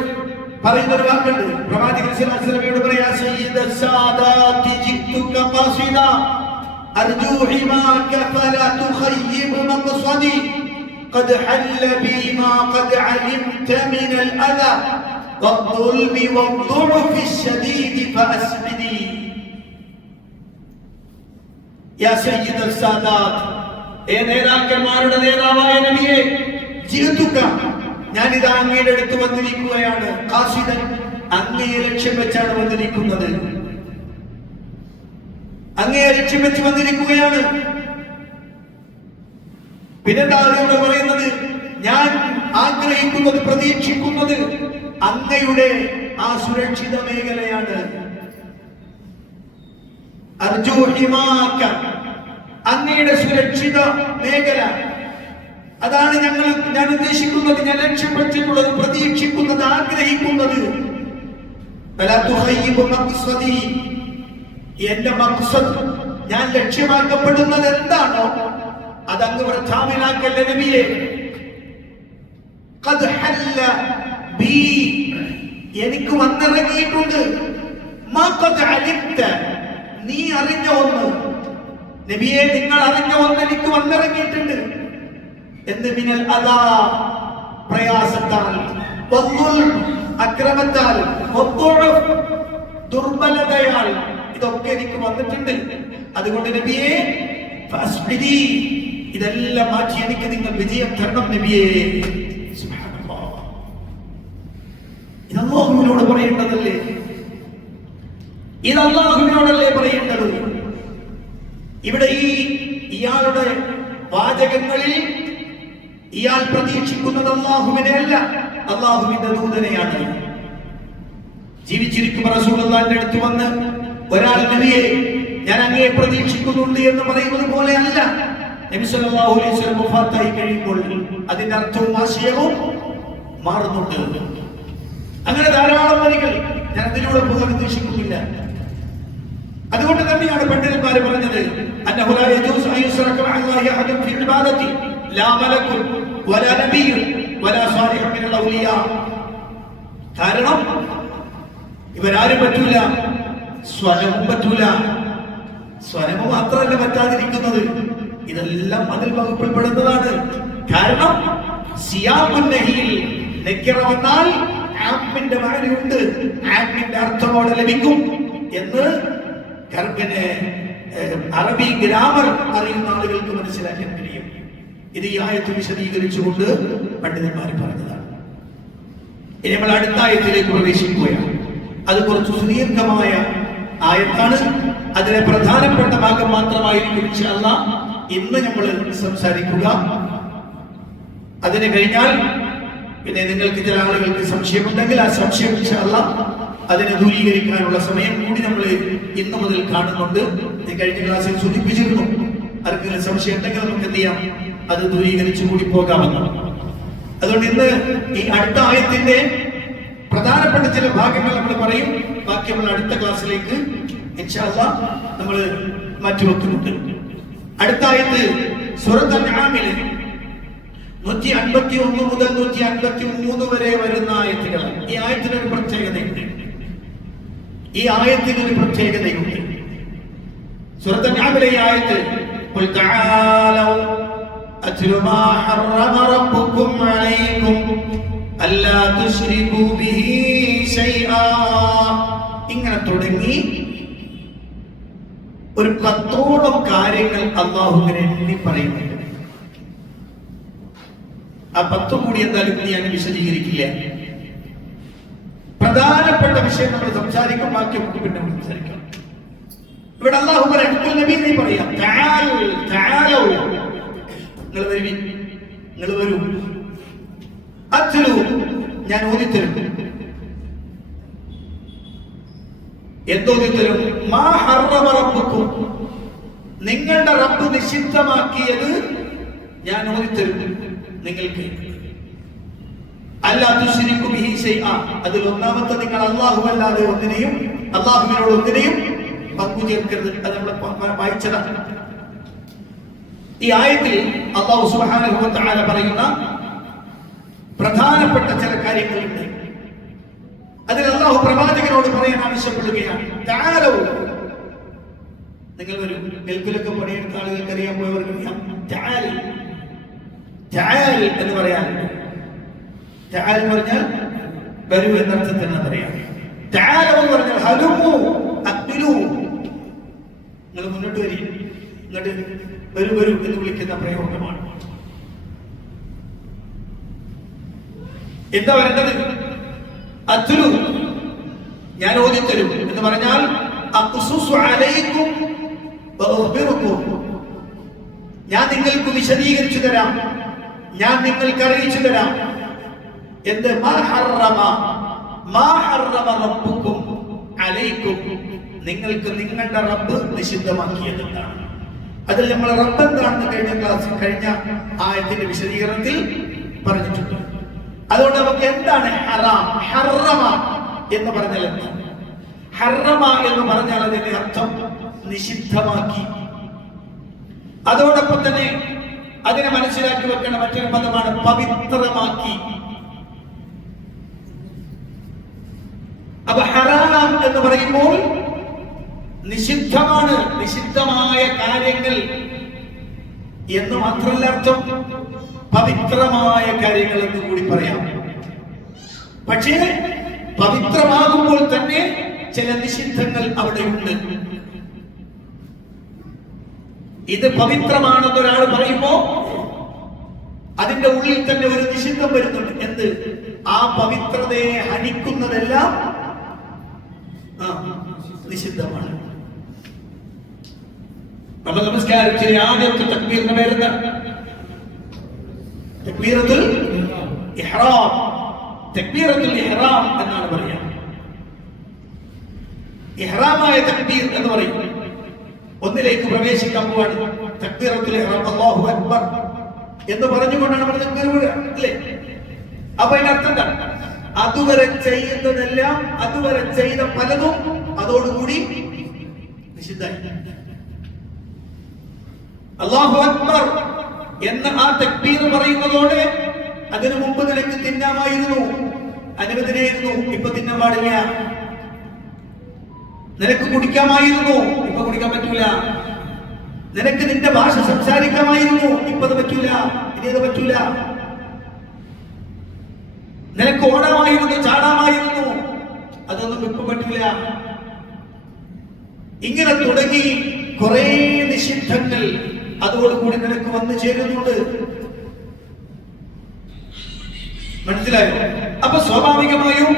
പറയുന്ന ഒരു വാക്കുണ്ട്. പ്രവാചകൻ സല്ലല്ലാഹു അലൈഹി വസല്ലമയോട് പറയാ, സയ്യിദ സാദാതി ജിത്തുക ഖാസിദ അർജു ഹിമാക ഫലാ തുഖയ്യിബ മഖ്സദി قد حل بي ما قد علمت من الأذى والظلم والضعف الشديد فأسعدي يا سيد السادات. ഏ നേതാക്കന്മാരുടെ നേതാവായ നബിയെ, ജിത്തുക, ഞാനിതാ അങ്ങയുടെ അടുത്ത് വന്നിരിക്കുകയാണ്. ഖാസിദൻ, അങ്ങയെ ലക്ഷ്യം വെച്ചാണ് വന്നിരിക്കുന്നത്. അങ്ങയെ ലക്ഷ്യം വെച്ച് വന്നിരിക്കുകയാണ്. പിന്നെന്താ ഇവിടെ പറയുന്നത്? ഞാൻ ആഗ്രഹിക്കുന്നത്, പ്രതീക്ഷിക്കുന്നത് അങ്ങയുടെ ആ സുരക്ഷിത മേഖലയാണ്. അർജു ഹിമാക, അങ്ങയുടെ സുരക്ഷിത മേഖല, അതാണ് ഞാൻ ഉദ്ദേശിക്കുന്നത്, ഞാൻ ലക്ഷ്യം വെച്ചിട്ടുള്ളത്, പ്രതീക്ഷിക്കുന്നത്, ആഗ്രഹിക്കുന്നത്. എന്റെ മഖ്സദ്, ഞാൻ ലക്ഷ്യമാക്കപ്പെടുന്നത് എന്താണോ അതങ്ങ് വൃഥാവിലാക്കല്ല നബിയെ. ഖദ് ഹല്ല ബി, എനിക്ക് വന്നിറങ്ങിയിട്ടുണ്ട്. മാ ഖദ് അലിംത, നീ അറിഞ്ഞ ഒന്ന് നബിയെ, നിങ്ങൾ അറിഞ്ഞ ഒന്ന് എനിക്ക് വന്നിറങ്ങിയിട്ടുണ്ട്. എന്ത്? മിനൽ അദാ, പ്രയാസത്താൽ, വദ്ദുൽ, അക്രമത്താൽ, വദ്ദുഅഫ്, ദുർബലതയാൽ, ഇതൊക്കെ എനിക്ക് വന്നിട്ടുണ്ട്. അതുകൊണ്ട് നബിയെ ഫസ്ബിരി, ഇതെല്ലാം മാറ്റി എനിക്ക് നിങ്ങൾ വിജയം തരണം നബിയെ. സുബ്ഹാനല്ലാഹ്, ഇത് അല്ലാഹുവിനോട് പറയേണ്ടതല്ലേ? ഇത് അല്ലാഹുവിനോടല്ലേ പറയേണ്ടത്? ഇവിടെ ഇയാളുടെ വാചകങ്ങളിൽ ഇയാൾ പ്രതീക്ഷിക്കുന്നത് അല്ലാഹുവിനെ അല്ല, അല്ലാഹുവിന്റെ ദൂതനെയാണ്. ജീവിച്ചിരിക്കുന്ന റസൂലുള്ളാഹിന്റെ അടുത്ത് വന്ന് ഒരാൾ നബിയെ ഞാൻ അങ്ങയെ പ്രതീക്ഷിക്കുന്നുണ്ട് എന്ന് പറയുന്നത് പോലെ അല്ല. നബി സല്ലല്ലാഹു അലൈഹി വസല്ലം വഫാത്തായി കഴിയുമ്പോൾ അതിന്റെ അർത്ഥവും ആശയവും മാറുന്നുണ്ട്. അങ്ങനെ ധാരാളം വരികൾ ഞാൻ അതിലൂടെ പോകാൻ ഉദ്ദേശിക്കുന്നില്ല. അതുകൊണ്ട് തന്നെയാണ് പണ്ഡിതന്മാർ പറഞ്ഞത്, അന്നഹു ലാ യജൂസു അൻ യുശ്റക മഅല്ലാഹി അഹദുൻ ഫി ഇബാദത്തി ലാ മലകുൻ വലാ നബിയ്യുൻ വലാ സാലിഹുൻ മിനൽ ഔലിയാ. കാരണം ഇവരാരും പറ്റൂല, സ്വലവും പറ്റൂല. സ്വലമ് മാത്രമല്ല പറ്റാതിരിക്കുന്നത്, ഇതെല്ലാം അതിൽ വകുപ്പിൽപ്പെടുന്നതാണ്. കാരണം സിയാഖുൻ നഹിയിൽ നക്കിറ വന്നാൽ ആമിന്റെ മഅനയുണ്ട്, ആമിന്റെ അർത്ഥമോടെ ലഭിക്കും എന്ന് അറബി ഗ്രാമർ അറിയുന്ന ആളുകൾക്ക് മനസ്സിലാക്കാൻ കഴിയും. ഇത് ഈ ആയത്ത് വിശദീകരിച്ചുകൊണ്ട് പണ്ഡിതന്മാർ പറഞ്ഞതാണ്. ഇനി നമ്മൾ അടുത്ത ആയത്തിലേക്ക് പ്രവേശിക്കുകയാണ്. അത് കുറച്ച് സുദീർഘമായ ആയത്താണ്. അതിലെ പ്രധാനപ്പെട്ട ഭാഗം മാത്രമായിരിക്കും ഇൻഷാ അല്ലാഹ് ഇന്ന് നമ്മൾ സംസാരിക്കുക. അതിന് കഴിഞ്ഞാൽ പിന്നെ നിങ്ങൾക്ക് ചില ആളുകൾക്ക് സംശയമുണ്ടെങ്കിൽ ആ സംശയം ഇൻഷാ അല്ലാഹ് അതിനെ ദൂരീകരിക്കാനുള്ള സമയം കൂടി നമ്മൾ ഇന്നു മുതൽ കാണുന്നുണ്ട്. കഴിഞ്ഞ ക്ലാസ്സിൽ സൂചിപ്പിച്ചിരുന്നു, ആർക്കെങ്കിലും സംശയം ഉണ്ടെങ്കിൽ നമുക്ക് എന്ത് ചെയ്യാം, അത് ദൂരീകരിച്ചു കൂടി പോകാമെന്നാണ്. അതുകൊണ്ട് ഇന്ന് ഈ അടുത്ത ആയത്തിന്റെ പ്രധാനപ്പെട്ട ചില ഭാഗങ്ങൾ നമ്മൾ പറയും. ബാക്കി നമ്മൾ അടുത്ത ക്ലാസ്സിലേക്ക് ഇൻഷാ അല്ലാഹ് നമ്മൾ മാറ്റിവെക്കുന്നുണ്ട്. അടുത്ത ആയത്ത് സൂറത്തുൽ അൻആമിലെ 151 മുതൽ 153 വരെ വരുന്ന ആയത്തുകളാണ്. ഈ ആയത്തിന് ഒരു പ്രത്യേകതയുണ്ട്. ഈ ആയത്തിന് ഒരു പ്രത്യേകതയുണ്ട്. സൂറത്ത് അൻആമിലെ ഈ ആയത്ത് ഖുൽ തആലൗ അത്ലു മാ ഹറമ റബ്ബുകും അലൈക്കും അല്ലാ തുശ്രികൂ ബിഹി ശൈആ, ഇങ്ങനെ തുടങ്ങി ഒരു 10ഓളം കാര്യങ്ങൾ അല്ലാഹു ഇങ്ങനെ എണ്ണി പറയുന്നുണ്ട്. ആ 10 കൂടി എന്തായാലും ഞാൻ വിശദീകരിക്കില്ല. പ്രധാനപ്പെട്ട വിഷയം നമ്മൾ സംസാരിക്കും, ബാക്കി നമുക്ക് പിന്നെ സംസാരിക്കാം. ഇവിടെ അല്ലാഹു പറയുന്നത് നബി നീ പറയാം, നിങ്ങൾ വരൂ, അത്ലു ഞാൻ ഓതിത്തരും. എന്തോതിത്തരും? മാ ഹറമ റബ്ബുക്കും, നിങ്ങളുടെ റബ്ബ് നിഷിദ്ധമാക്കിയത് ഞാൻ ഓതിത്തരും നിങ്ങൾക്ക്. അല്ലാ തുശ്രികൂ ബിഹി ശൈആ, അതിൽ ഒന്നാമത്തെ നിങ്ങൾ അല്ലാഹുവല്ലാതെ ഒന്നിനെയും അല്ലാഹുവിനോട് ഒന്നിനെയും പങ്കു ചേർക്കരുത്. അത് നമ്മൾ വായിച്ചതാണ്. ഈ ആയത്തിൽ അല്ലാഹു സുബ്ഹാനഹു വ തആല പറയുന്ന പ്രധാനപ്പെട്ട ചില കാര്യങ്ങളുണ്ട്. അതിൽ അല്ലാഹു പ്രവാചകനോട് പറയാൻ ആവശ്യപ്പെടുകയാണ്, തആലൗ, നിങ്ങൾ വരൂ. ഗൾഫിലൊക്കെ പണിയെടുത്ത ആളുകൾക്ക് അറിയാൻ പോയവർക്കറിയാം തആൽ എന്ന് പറയാറുണ്ട്. തആൽ എന്ന് പറഞ്ഞാൽ വരൂ എന്നർത്ഥത്തിന് പറയാം. തആലൗ എന്ന് പറഞ്ഞാൽ ഹലുമു അഖ്ബിലു, നിങ്ങൾ മുന്നോട്ട് വരി, ഇങ്ങോട്ട് വരൂ വരൂ എന്ന് വിളിക്കുന്ന പ്രയോഗമാണ്. എന്താ വരേണ്ടത്? അത്ലു, ഞാൻ ഓതിത്തരും എന്ന് പറഞ്ഞാൽ അഖ്സുസു അലൈക്കും വഅഖ്ബിറുക്കും, ഞാൻ നിങ്ങൾക്ക് വിശദീകരിച്ചു തരാം, ഞാൻ നിങ്ങൾക്ക് അറിയിച്ചു തരാം. എന്ത്? മാ ഹറമ റബ്ബുക്കും അലൈക്കും, നിങ്ങൾക്ക് നിങ്ങളുടെ റബ്ബ് നിഷിദ്ധമാക്കിയത് എന്താണ്. അതിൽ നമ്മൾ റബ്ബ് എന്താണെന്ന് കഴിഞ്ഞ ആയത്തിന്റെ വിശദീകരണത്തിൽ പറഞ്ഞിട്ടുണ്ട്. അതുകൊണ്ട് നമുക്ക് എന്താണ് ഹറാം? ഹറമ എന്ന് പറഞ്ഞാൽ എന്താണ്? ഹറമ എന്ന് പറഞ്ഞാൽ അതിന്റെ അർത്ഥം നിഷിദ്ധമാക്കി. അതോടൊപ്പം തന്നെ അതിനെ മനസ്സിലാക്കി വെക്കേണ്ട മറ്റൊരു പദമാണ് പവിത്രമാക്കി. അപ്പൊ ഹറാം എന്ന് പറയുമ്പോൾ നിഷിദ്ധമാണ്, നിഷിദ്ധമായ കാര്യങ്ങൾ എന്ന് മാത്രമല്ല അർത്ഥം, പവിത്രമായ കാര്യങ്ങൾ എന്ന് കൂടി പറയാം. പക്ഷേ പവിത്രമാകുമ്പോൾ തന്നെ ചില നിഷിദ്ധങ്ങൾ അവിടെയുണ്ട്. ഇത് പവിത്രമാണെന്ന് ഒരാൾ പറയുമ്പോ അതിന്റെ ഉള്ളിൽ തന്നെ ഒരു നിഷിദ്ധം വരുന്നുണ്ട്. എന്ത്? ആ പവിത്രതയെ ഹനിക്കുന്നതെല്ലാം നിഷിദ്ധമാണ്. നമ്മൾ നമസ്കാരത്തിലെ ആദ്യത്തെ തക്ബീറിന്റെ പേരെന്താ? തക്ബീറത്തുൽ ഇഹ്റാം. തക്ബീറത്തുൽ ഇഹ്റാം എന്നാണ് പറയുക. ഇഹ്റാമായ തക്ബീർ എന്ന് പറയും. ഒന്നിലേക്ക് പ്രവേശിക്കാൻ പോവാണ്. തക്ബീറത്തുൽ ഇഹ്റാം, അല്ലാഹു അക്ബർ എന്ന് പറഞ്ഞുകൊണ്ടാണ് നമ്മൾ തക്ബീർ വിടുക, അല്ലേ? അപ്പൊ അതിനർത്ഥം എന്താ? അതുവരെ ചെയ്യുന്നതെല്ലാം, അതുവരെ ചെയ്ത പലതും അതോടുകൂടി നിഷിദ്ധായി. അല്ലാഹു അക്ബർ എന്ന ആ തക്ബീർ പറയുന്നതോടെ അതിനു മുമ്പ് നിനക്ക് തിന്നാമായിരുന്നു, അനുവദനയായിരുന്നു, ഇപ്പൊ തിന്നാൻ പാടില്ല. നിനക്ക് കുടിക്കാമായിരുന്നു, ഇപ്പൊ കുടിക്കാൻ പറ്റൂല. നിനക്ക് നിന്റെ ഭാഷ സംസാരിക്കാമായിരുന്നു, ഇപ്പൊ അത് പറ്റൂല, ഇനി അത് പറ്റൂല. നിനക്ക് ഓടാമായിരുന്നു, ചാടാമായിരുന്നു, അതൊന്നും ഇപ്പൊ പറ്റൂല. ഇങ്ങനെ തുടങ്ങി കുറെ നിഷിദ്ധങ്ങൾ അതോടുകൂടി നിനക്ക് വന്നു ചേരുന്നുണ്ട്. മനസ്സിലായോ? അപ്പൊ സ്വാഭാവികമായും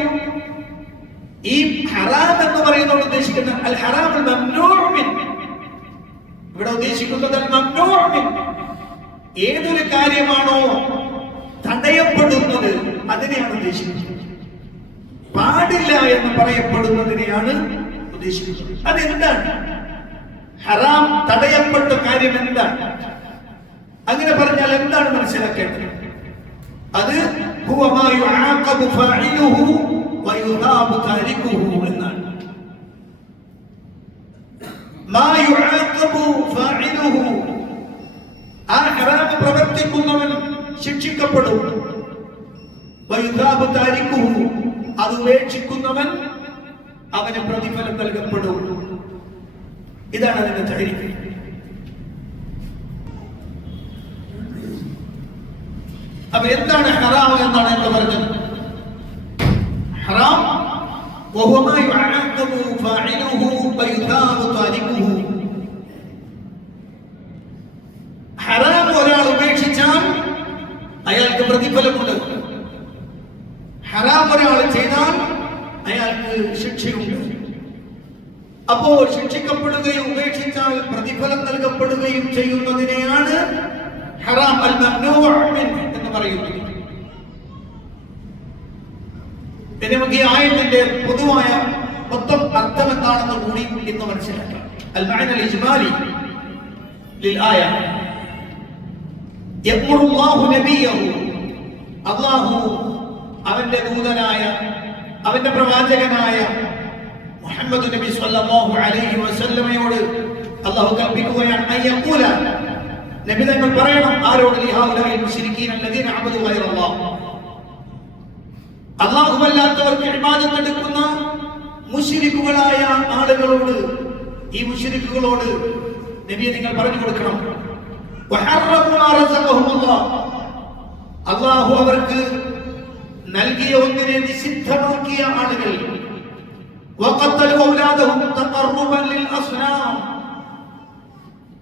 ഈ ഹറാം എന്ന് പറയുന്നത് ഉദ്ദേശിക്കുന്ന അൽ ഹറാമുൽ മംനൂഉ മിൻ, ഇവിടെ ഉദ്ദേശിക്കുന്നത് അൽ മംനൂഉ മിൻ, ഏതൊരു കാര്യമാണോ തടയപ്പെടുന്നത് അതിനെയാണ് ഉദ്ദേശിക്കുന്നത്. പാടില്ല എന്ന് പറയപ്പെടുന്നതിനെയാണ് ഉദ്ദേശിക്കുന്നത്. അതെന്താണ്? ഹറാം തടയപ്പെട്ട കാര്യം എന്താണ്? അങ്ങനെ പറഞ്ഞാൽ എന്താണ് മനസ്സിലാക്കേണ്ടത്? അത് ഹുവ മാ യുആഖബു ഫാഇലുഹു വയുദാബു താരികുഹു എന്നാണ്. മാ യുആഖബു ഫാഇലുഹു, ആ ഹറാം പ്രവർത്തിക്കുന്നവൻ ശിക്ഷിക്കപ്പെടും. വയുദാബു താരികുഹു, അത് ഉപേക്ഷിക്കുന്നവൻ അവന് പ്രതിഫലം നൽകപ്പെടും. ഇതാണ് അതിന്റെ തഹരീഫ്. അപ്പൊ എന്താണ് ഹറാം എന്നാണ് എന്ന് പറഞ്ഞത്? ഹറാം ഹറാം ഒരാൾ ഉപേക്ഷിച്ചാൽ അയാൾക്ക് പ്രതിഫലമുണ്ട്. ഹറാം ഒരാൾ ചെയ്താൽ അയാൾക്ക് ശിക്ഷയുണ്ട്. അപ്പോൾ ശിക്ഷിക്കപ്പെടുകയും ഉപേക്ഷിച്ചാൽ പ്രതിഫലം നൽകപ്പെടുകയും ചെയ്യുന്നതിനെയാണ് ഹറാം അൽ മംനൂഅ മിൻഹു എന്ന് പറയുന്നത്. ഇനി നമുക്ക് ഈ ആയത്തിന്റെ പൊതുവായ മൊത്തം അർത്ഥം എന്താണെന്ന് കൂടി ഇന്ന് മനസ്സിലാക്കാം. അൽ മഅന അൽ ഇജ്മാലി ലിൽ ആയ യഖുലുല്ലാഹു നബിയഹു, അല്ലാഹു അവന്റെ ദൂതനായ അവന്റെ പ്രവാചകനായ മുഹമ്മദ് നബി സല്ലല്ലാഹു അലൈഹി വസല്ലമയോട് അല്ലാഹു കൽപ്പിക്കുകയാണ് അയ്യഖൂല, നബി തങ്ങൾ പറയണം. ആരോട്? ലിഹാഉലൽ മുശ്രിക്കീന അല്ലദീന അബദു ഗൈറല്ലാഹ്, അല്ലാഹുവല്ലാത്തവർക്ക് ഇബാദത്ത് എടുക്കുന്ന മുശ്രിക്കുകളായ ആളുകളോട്, ഈ മുശ്രിക്കുകളോട് നബിയെ നിങ്ങൾ പറഞ്ഞു കൊടുക്കണം. വഹറമു മാ റസഖഹുമുല്ലാഹ്, അല്ലാഹു അവർക്ക് നൽകിയ ഒന്നിനെ നിഷിദ്ധമാക്കിയ ആളുകൾ. വഖത്തലു ഔലാദഹും തഖർറുബൻ ലിൽ അസ്നാം,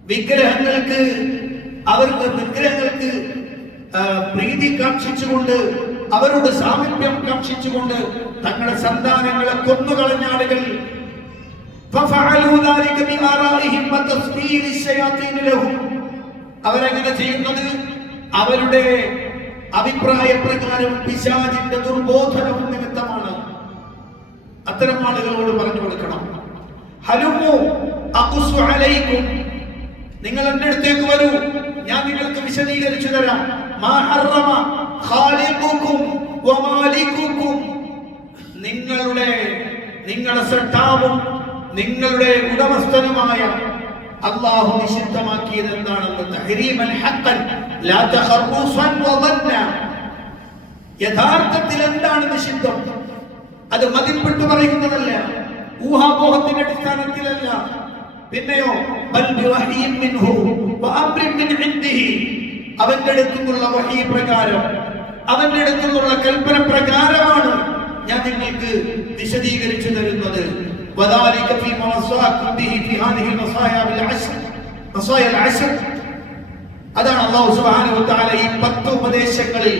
വിഗ്രഹങ്ങൾക്ക് പ്രീതി കാക്ഷിച്ചുകൊണ്ട്, അവരുടെ സാമീപ്യം കാക്ഷിച്ചുകൊണ്ട് തങ്ങളുടെ സന്താനങ്ങളെ കൊന്നുകളഞ്ഞ ആളുകൾ. അവരെങ്ങനെ ചെയ്യുന്നത്? അവരുടെ അഭിപ്രായ പ്രകാരം പിശാചിന്റെ ദുർബോധനം നിമിത്തമാണ്. അത്തരം ആളുകളോട് പറഞ്ഞു കൊടുക്കണം. ഹലുമു അഖുസു അലൈക്കും, നിങ്ങൾ എൻ്റെ അടുത്തേക്ക് വരൂ, ഞാൻ നിങ്ങൾക്ക് വിശദീകരിച്ചു തരാം. മാ ഹറമ ഖാലിഖുകും വമാലികുകും, നിങ്ങളുടെ സൃഷ്ടാവും നിങ്ങളുടെ ഉടമസ്ഥനുമായ അല്ലാഹു നിഷിദ്ധമാക്കിയത് എന്താണെന്ന്. തഹരീമൻ ഹഖൻ ലാ തഖറുസൻ വദന്ന, യഥാർത്ഥത്തിൽ എന്താണ് നിഷിദ്ധം? അത് മതിൽപ്പെട്ടു പറയുന്നതല്ല, ഊഹാപോഹത്തിന്റെ അടിസ്ഥാനത്തിലല്ല. പിന്നെയോ ബൽ ബിവഹീൻ മിൻഹു വഅംരിൻ മിൻ ഇൻദിഹി, അവന്റെ അടുത്തുള്ള വഹീ പ്രകാരം, അവന്റെ അടുത്തുള്ള കൽപ്പന പ്രകാരമാണ് ഞാൻ നിങ്ങൾക്ക് വിശദീകരിച്ചു തരുന്നത്. വദാലിക ഫീമാ വസാഅകും ബിഹി ഫീ ഹാദിഹി നസായ ബിൽ അശ്ർ, നസായ അൽ അശ്ർ. അതാണ് അല്ലാഹു സുബ്ഹാനഹു വ തആല ഈ 10 ഉപദേശങ്ങളിൽ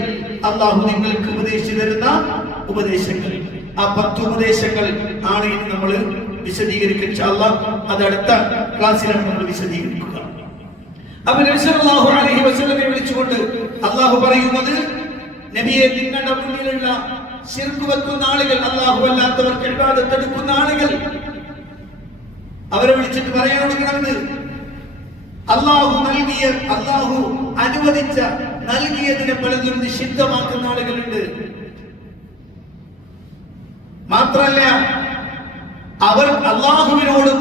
അല്ലാഹു നിങ്ങൾക്ക് ഉപദേശിച്ചു തരുന്ന ഉപദേശങ്ങൾ. ആ 10 ഉപദേശങ്ങൾ ആണ് ഇനി നമ്മൾ വിശദീകരിക്കുക. ഇൻഷാല്ലാ അത് അടുത്ത ക്ലാസ്സിലാണ് നമ്മൾ വിശദീകരിക്കുക. അപ്പോൾ നബി സല്ലല്ലാഹു അലൈഹി വസല്ലമയെ വിളിച്ചുകൊണ്ട് അല്ലാഹു പറയുന്നത്, നബിയെ, നിങ്ങളുടെ മുന്നിലുള്ള ശിർക്ക് വെക്കുന്ന ആളുകൾ, അല്ലാഹു അല്ലാത്തവർക്ക് ഇബാദത്ത് എടുക്കുന്ന ആളുകൾ, അവരെ വിളിച്ചിട്ട് പറയാനുള്ളത്, അല്ലാഹു അനുവദിച്ച നൽകിയതിനെ പലതും നിഷിദ്ധമാക്കുന്ന ആളുകളുണ്ട്. മാത്രല്ല, അവർ അല്ലാഹുവിനോടും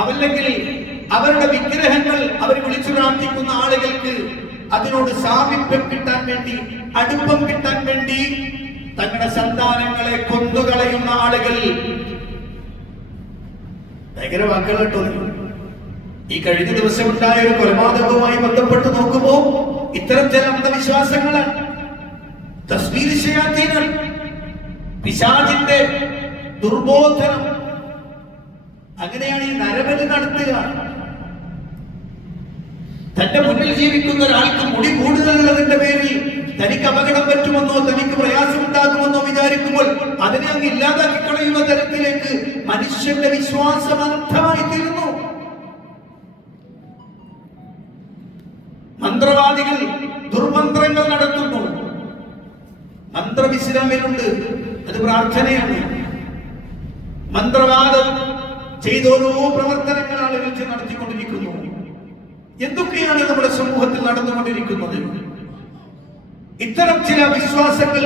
അല്ലെങ്കിൽ അവരുടെ വിഗ്രഹങ്ങൾ അവർ വിളിച്ചു പ്രാർത്ഥിക്കുന്ന ആളുകൾക്ക് അതിനോട് സാമീപ്യം കിട്ടാൻ വേണ്ടി, അടുപ്പം കിട്ടാൻ വേണ്ടി തങ്ങളുടെ സന്താനങ്ങളെ കൊന്നുകളയുന്ന ആളുകൾ. ഭയങ്കര വാക്കുകൾ കേട്ടോ. ഈ കഴിഞ്ഞ ദിവസം ഉണ്ടായ ഒരു കൊലപാതകവുമായി ബന്ധപ്പെട്ട് നോക്കുമ്പോ ഇത്തരം ചില അന്ധവിശ്വാസങ്ങളാണ്. തസ്ബീഹ് ശയാത്തീനാണ്, പിശാചിന്റെ ദുർബോധനം. അങ്ങനെയാണ് ഈ നരബലി നടത്തുക. തന്റെ മുന്നിൽ ജീവിക്കുന്ന ഒരാൾക്ക് മുടി കൂടുതലുള്ളതിന്റെ പേരിൽ തനിക്ക് അപകടം പറ്റുമെന്നോ തനിക്ക് പ്രയാസമുണ്ടാകുമെന്നോ വിചാരിക്കുമ്പോൾ അതിനെ അങ്ങ് ഇല്ലാതാക്കി കളയുന്ന തരത്തിലേക്ക് മനുഷ്യന്റെ വിശ്വാസം അന്ധമായി തീരുന്നു. മന്ത്രവാദികൾ ദുർമന്ത്രങ്ങൾ നടത്തുന്നു. മന്ത്രം ഇസ്ലാമിലുണ്ട്, അത് പ്രാർത്ഥനയാണ്. മന്ത്രവാദം ചെയ്തോരോ പ്രവർത്തനങ്ങൾ ആളുകൾ നടത്തിക്കൊണ്ടിരിക്കുന്നു. എന്തൊക്കെയാണ് നമ്മുടെ സമൂഹത്തിൽ നടന്നുകൊണ്ടിരിക്കുന്നത്? ഇത്തരം ചില വിശ്വാസങ്ങൾ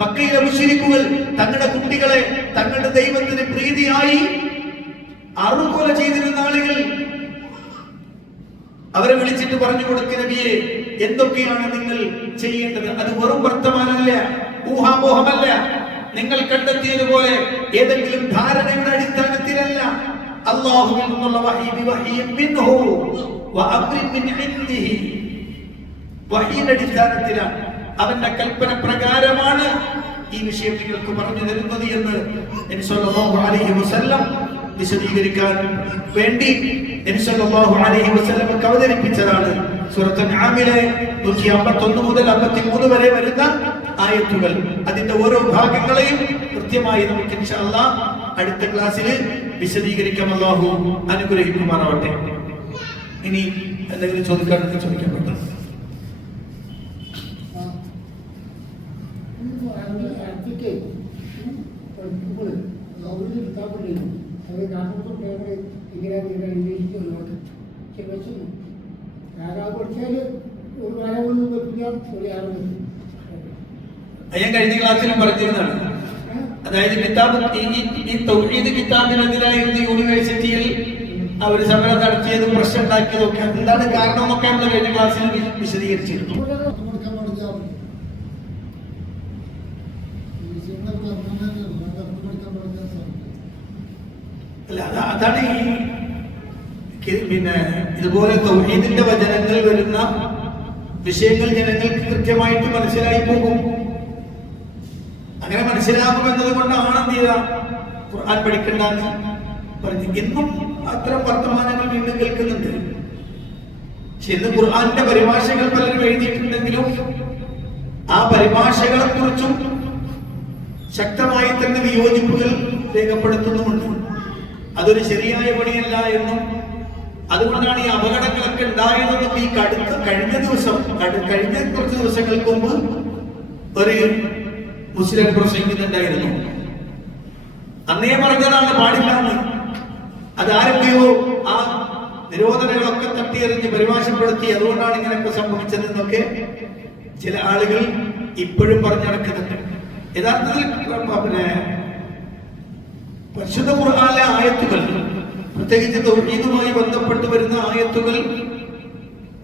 മക്കയിലെ മുശ്രിക്കുകൾ തങ്ങളുടെ കുട്ടികളെ തങ്ങളുടെ ദൈവത്തിന് പ്രീതിയായി അറുകൊല ചെയ്തിരുന്ന ആളുകൾ, അവരെ വിളിച്ചിട്ട് പറഞ്ഞു കൊടുക്കുന്ന നബിയെ, എന്തൊക്കെയാണ് നിങ്ങൾ ചെയ്യേണ്ടത്? അത് വെറും വർത്തമാനമല്ല, ഊഹാമോഹമല്ല. നിങ്ങൾ കണ്ടെത്തിയതുപോലെ ഏതെങ്കിലും ധാരണയുടെ അടിസ്ഥാനത്തിലല്ല. അല്ലാഹുവിൽ നിന്നുള്ള വഹീൻ മിൻഹു വഅംരിൻ മിൻ ഇൻദിഹി, വഹീന്റെ അടിസ്ഥാനത്തിലാണ്, അവന്റെ കൽപ്പന പ്രകാരമാണ് ഈ വിഷയം നിങ്ങൾക്ക് പറഞ്ഞു തരുന്നത് എന്ന് നബി സല്ലല്ലാഹു അലൈഹി വസല്ലം വിശദീകരിക്കാൻ വേണ്ടി നബി സല്ലല്ലാഹു അലൈഹി വസല്ലം അവതരിപ്പിച്ചതാണ് സൂറത്തുൽ അൻആമിലെ 151 മുതൽ 53 വരെ വരുന്ന ആയത്തുകൾ. അതിന്റെ ഓരോ ഭാഗങ്ങളെയും കൃത്യമായി നമുക്ക് ഇൻഷാ അല്ലാഹ് അടുത്ത ക്ലാസ്സിൽ വിശദീകരിക്കാം. അല്ലാഹു അനുഗ്രഹിക്കുമാറാവട്ടെ. ഇനി എന്തെങ്കിലും ചോദിക്കാനുണ്ടെങ്കിൽ ചോദിക്കാൻ പറ്റും. ഞാൻ കഴിഞ്ഞ ക്ലാസ്സിലും പറഞ്ഞിരുന്നതാണ്. അതായത് ഈ തൗഹീദ് കിതാബിനെതിരായിരുന്ന യൂണിവേഴ്സിറ്റിയിൽ അവർ സമരം നടത്തിയതും പ്രശ്നം ഉണ്ടാക്കിയതും ഒക്കെ എന്താണ് കാരണം എന്നൊക്കെ നമ്മൾ കഴിഞ്ഞ ക്ലാസ്സിൽ വിശദീകരിച്ചിരുന്നു. അല്ല, അതാണ് പിന്നെ ഇതുപോലെ തൗഹീദിന്റെ വചനങ്ങൾ വരുന്ന വിഷയങ്ങൾ ജനങ്ങൾക്ക് കൃത്യമായിട്ട് മനസ്സിലായി പോകും. അങ്ങനെ മനസ്സിലാകും എന്നതുകൊണ്ടാണ് എന്ത് ചെയ്ത ഖുർആൻ പഠിക്കണ്ടെന്ന് പറഞ്ഞു. എന്നും അത്തരം വർത്തമാനങ്ങൾ വീണ്ടും കേൾക്കുന്നുണ്ട്. പക്ഷെ ഇന്ന് ഖുർആന്റെ പരിഭാഷകൾ പലരും എഴുതിയിട്ടുണ്ടെങ്കിലും ആ പരിഭാഷകളെ കുറിച്ചും ശക്തമായി തന്നെ വിയോജിപ്പുകൾ രേഖപ്പെടുത്തുന്നുമുണ്ട്. അതൊരു ശരിയായ പണിയല്ല എന്നും അതുകൊണ്ടാണ് ഈ അപകടങ്ങളൊക്കെ ഉണ്ടായതെന്നും ഈ കഴിഞ്ഞ കുറച്ച് ദിവസങ്ങൾക്ക് മുമ്പ് ഒരു മുസ്ലിം പ്രസംഗിക്കുന്നുണ്ടായിരുന്നു. അന്നേ പറഞ്ഞതാണ് പാടില്ലാന്ന്. അതാരൊക്കെയോ ആ നിരോധനങ്ങളൊക്കെ തട്ടിയെറിഞ്ഞ് പരിഭാഷപ്പെടുത്തി അതുകൊണ്ടാണ് ഇങ്ങനെയൊക്കെ സംഭവിച്ചതെന്നൊക്കെ ചില ആളുകൾ ഇപ്പോഴും പറഞ്ഞു നടക്കുന്നുണ്ട്. യഥാർത്ഥത്തിൽ പിന്നെ പരിശുദ്ധ ഖുർആനിലെ ആയത്തുകൾ, പ്രത്യേകിച്ച് തൗഹീദുമായി ബന്ധപ്പെട്ട് വരുന്ന ആയത്തുകൾ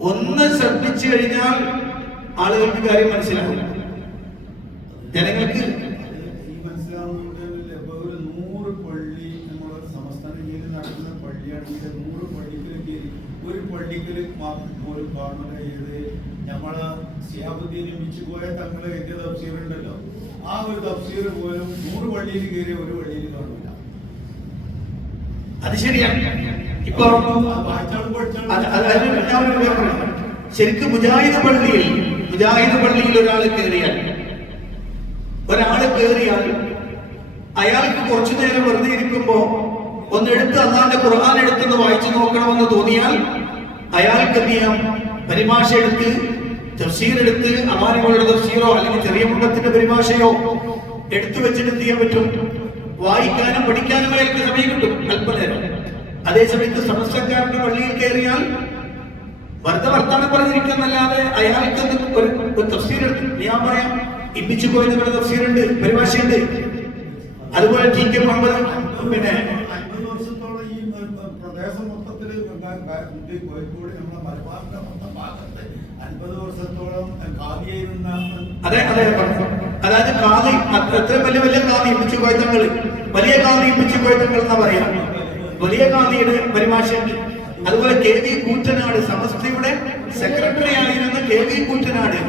ഒന്ന് ശ്രദ്ധിച്ചു കഴിഞ്ഞാൽ ആളുകൾക്ക് കാര്യം മനസ്സിലാവും. ജനങ്ങൾക്ക് ഈ മനസ്സിലാവുന്ന 100 പള്ളി നമ്മുടെ സംസ്ഥാന കീഴിൽ നടക്കുന്ന പള്ളിയാണെങ്കിൽ 100 പള്ളിക്കൽ ഒരു പള്ളിക്കൽ പോലും കാണുന്ന ഏത് നമ്മളെ സിയാബുദ്ദീനും മിച്ചുപോയ തങ്ങളെ എഴുതിയ തഫ്സീർ ഉണ്ടല്ലോ, ആ ഒരു തഫ്സീർ പോലും 100 പള്ളിയിൽ കയറിയ ഒരു പള്ളിയിൽ കാണില്ല. അത് ശരിയാണ്. ഇപ്പൊ ശരിക്കും മുജാഹിദ് പള്ളിയിൽ ഒരാൾ കയറിയാൽ അയാൾക്ക് കുറച്ചു നേരം വെറുതെ ഇരിക്കുമ്പോ ഒന്ന് എടുത്ത് അള്ളാന്റെ ഖുർആൻ എടുത്തൊന്ന് വായിച്ചു നോക്കണമെന്ന് തോന്നിയാൽ അയാൾക്ക് എന്ത് ചെയ്യാം, പരിഭാഷ എടുത്ത് തഫ്സീർ എടുത്ത് അമാനികളുടെ തഫ്സീറോ അല്ലെങ്കിൽ ചെറിയ മുണ്ടത്തിന്റെ പരിഭാഷയോ എടുത്തു വെച്ചിട്ട് എന്ത് ചെയ്യാൻ പറ്റും, വായിക്കാനും പഠിക്കാനും അയാൾക്ക് സമയം കിട്ടും അല്പനേരം. അതേസമയത്ത് സമസ്തക്കാരന്റെ പള്ളിയിൽ കയറിയാൽ വെറുതെ വർത്തമാനം പറഞ്ഞിരിക്കുന്നല്ലാതെ അയാൾക്ക് ഒരു തഫ്സീർ എടുത്തു. ഞാൻ പറയാം, ഇമ്മിച്ചു പോയതിന്റെ തഫ്സീറുണ്ട്, പരിഭാഷയുണ്ട്. അതുപോലെ ടി കെ മുഹമ്മദ് പിന്നെ 50 വർഷത്തോളം ഈ പ്രദേശം മൊത്തത്തില് കോഴിക്കോട് നമ്മുടെ മലബാറിന്റെ മൊത്തം ഭാഗത്ത് 50 വർഷത്തോളം കാദിയായിരുന്ന അതെ അതായത് കാദി എത്ര വലിയ കാദി ഇമ്മിച്ചു പോയതങ്ങൾ, വലിയ കാദി ഇമ്മിച്ചു പോയതങ്ങൾ എന്നാ പറയാം. വലിയ കാദിയുടെ പരിഭാഷയുണ്ട്. അതുപോലെ കെ വി കൂറ്റനാട്, സമസ്തയുടെ സെക്രട്ടറി ആയിരുന്ന കെ വി കൂറ്റനാട്,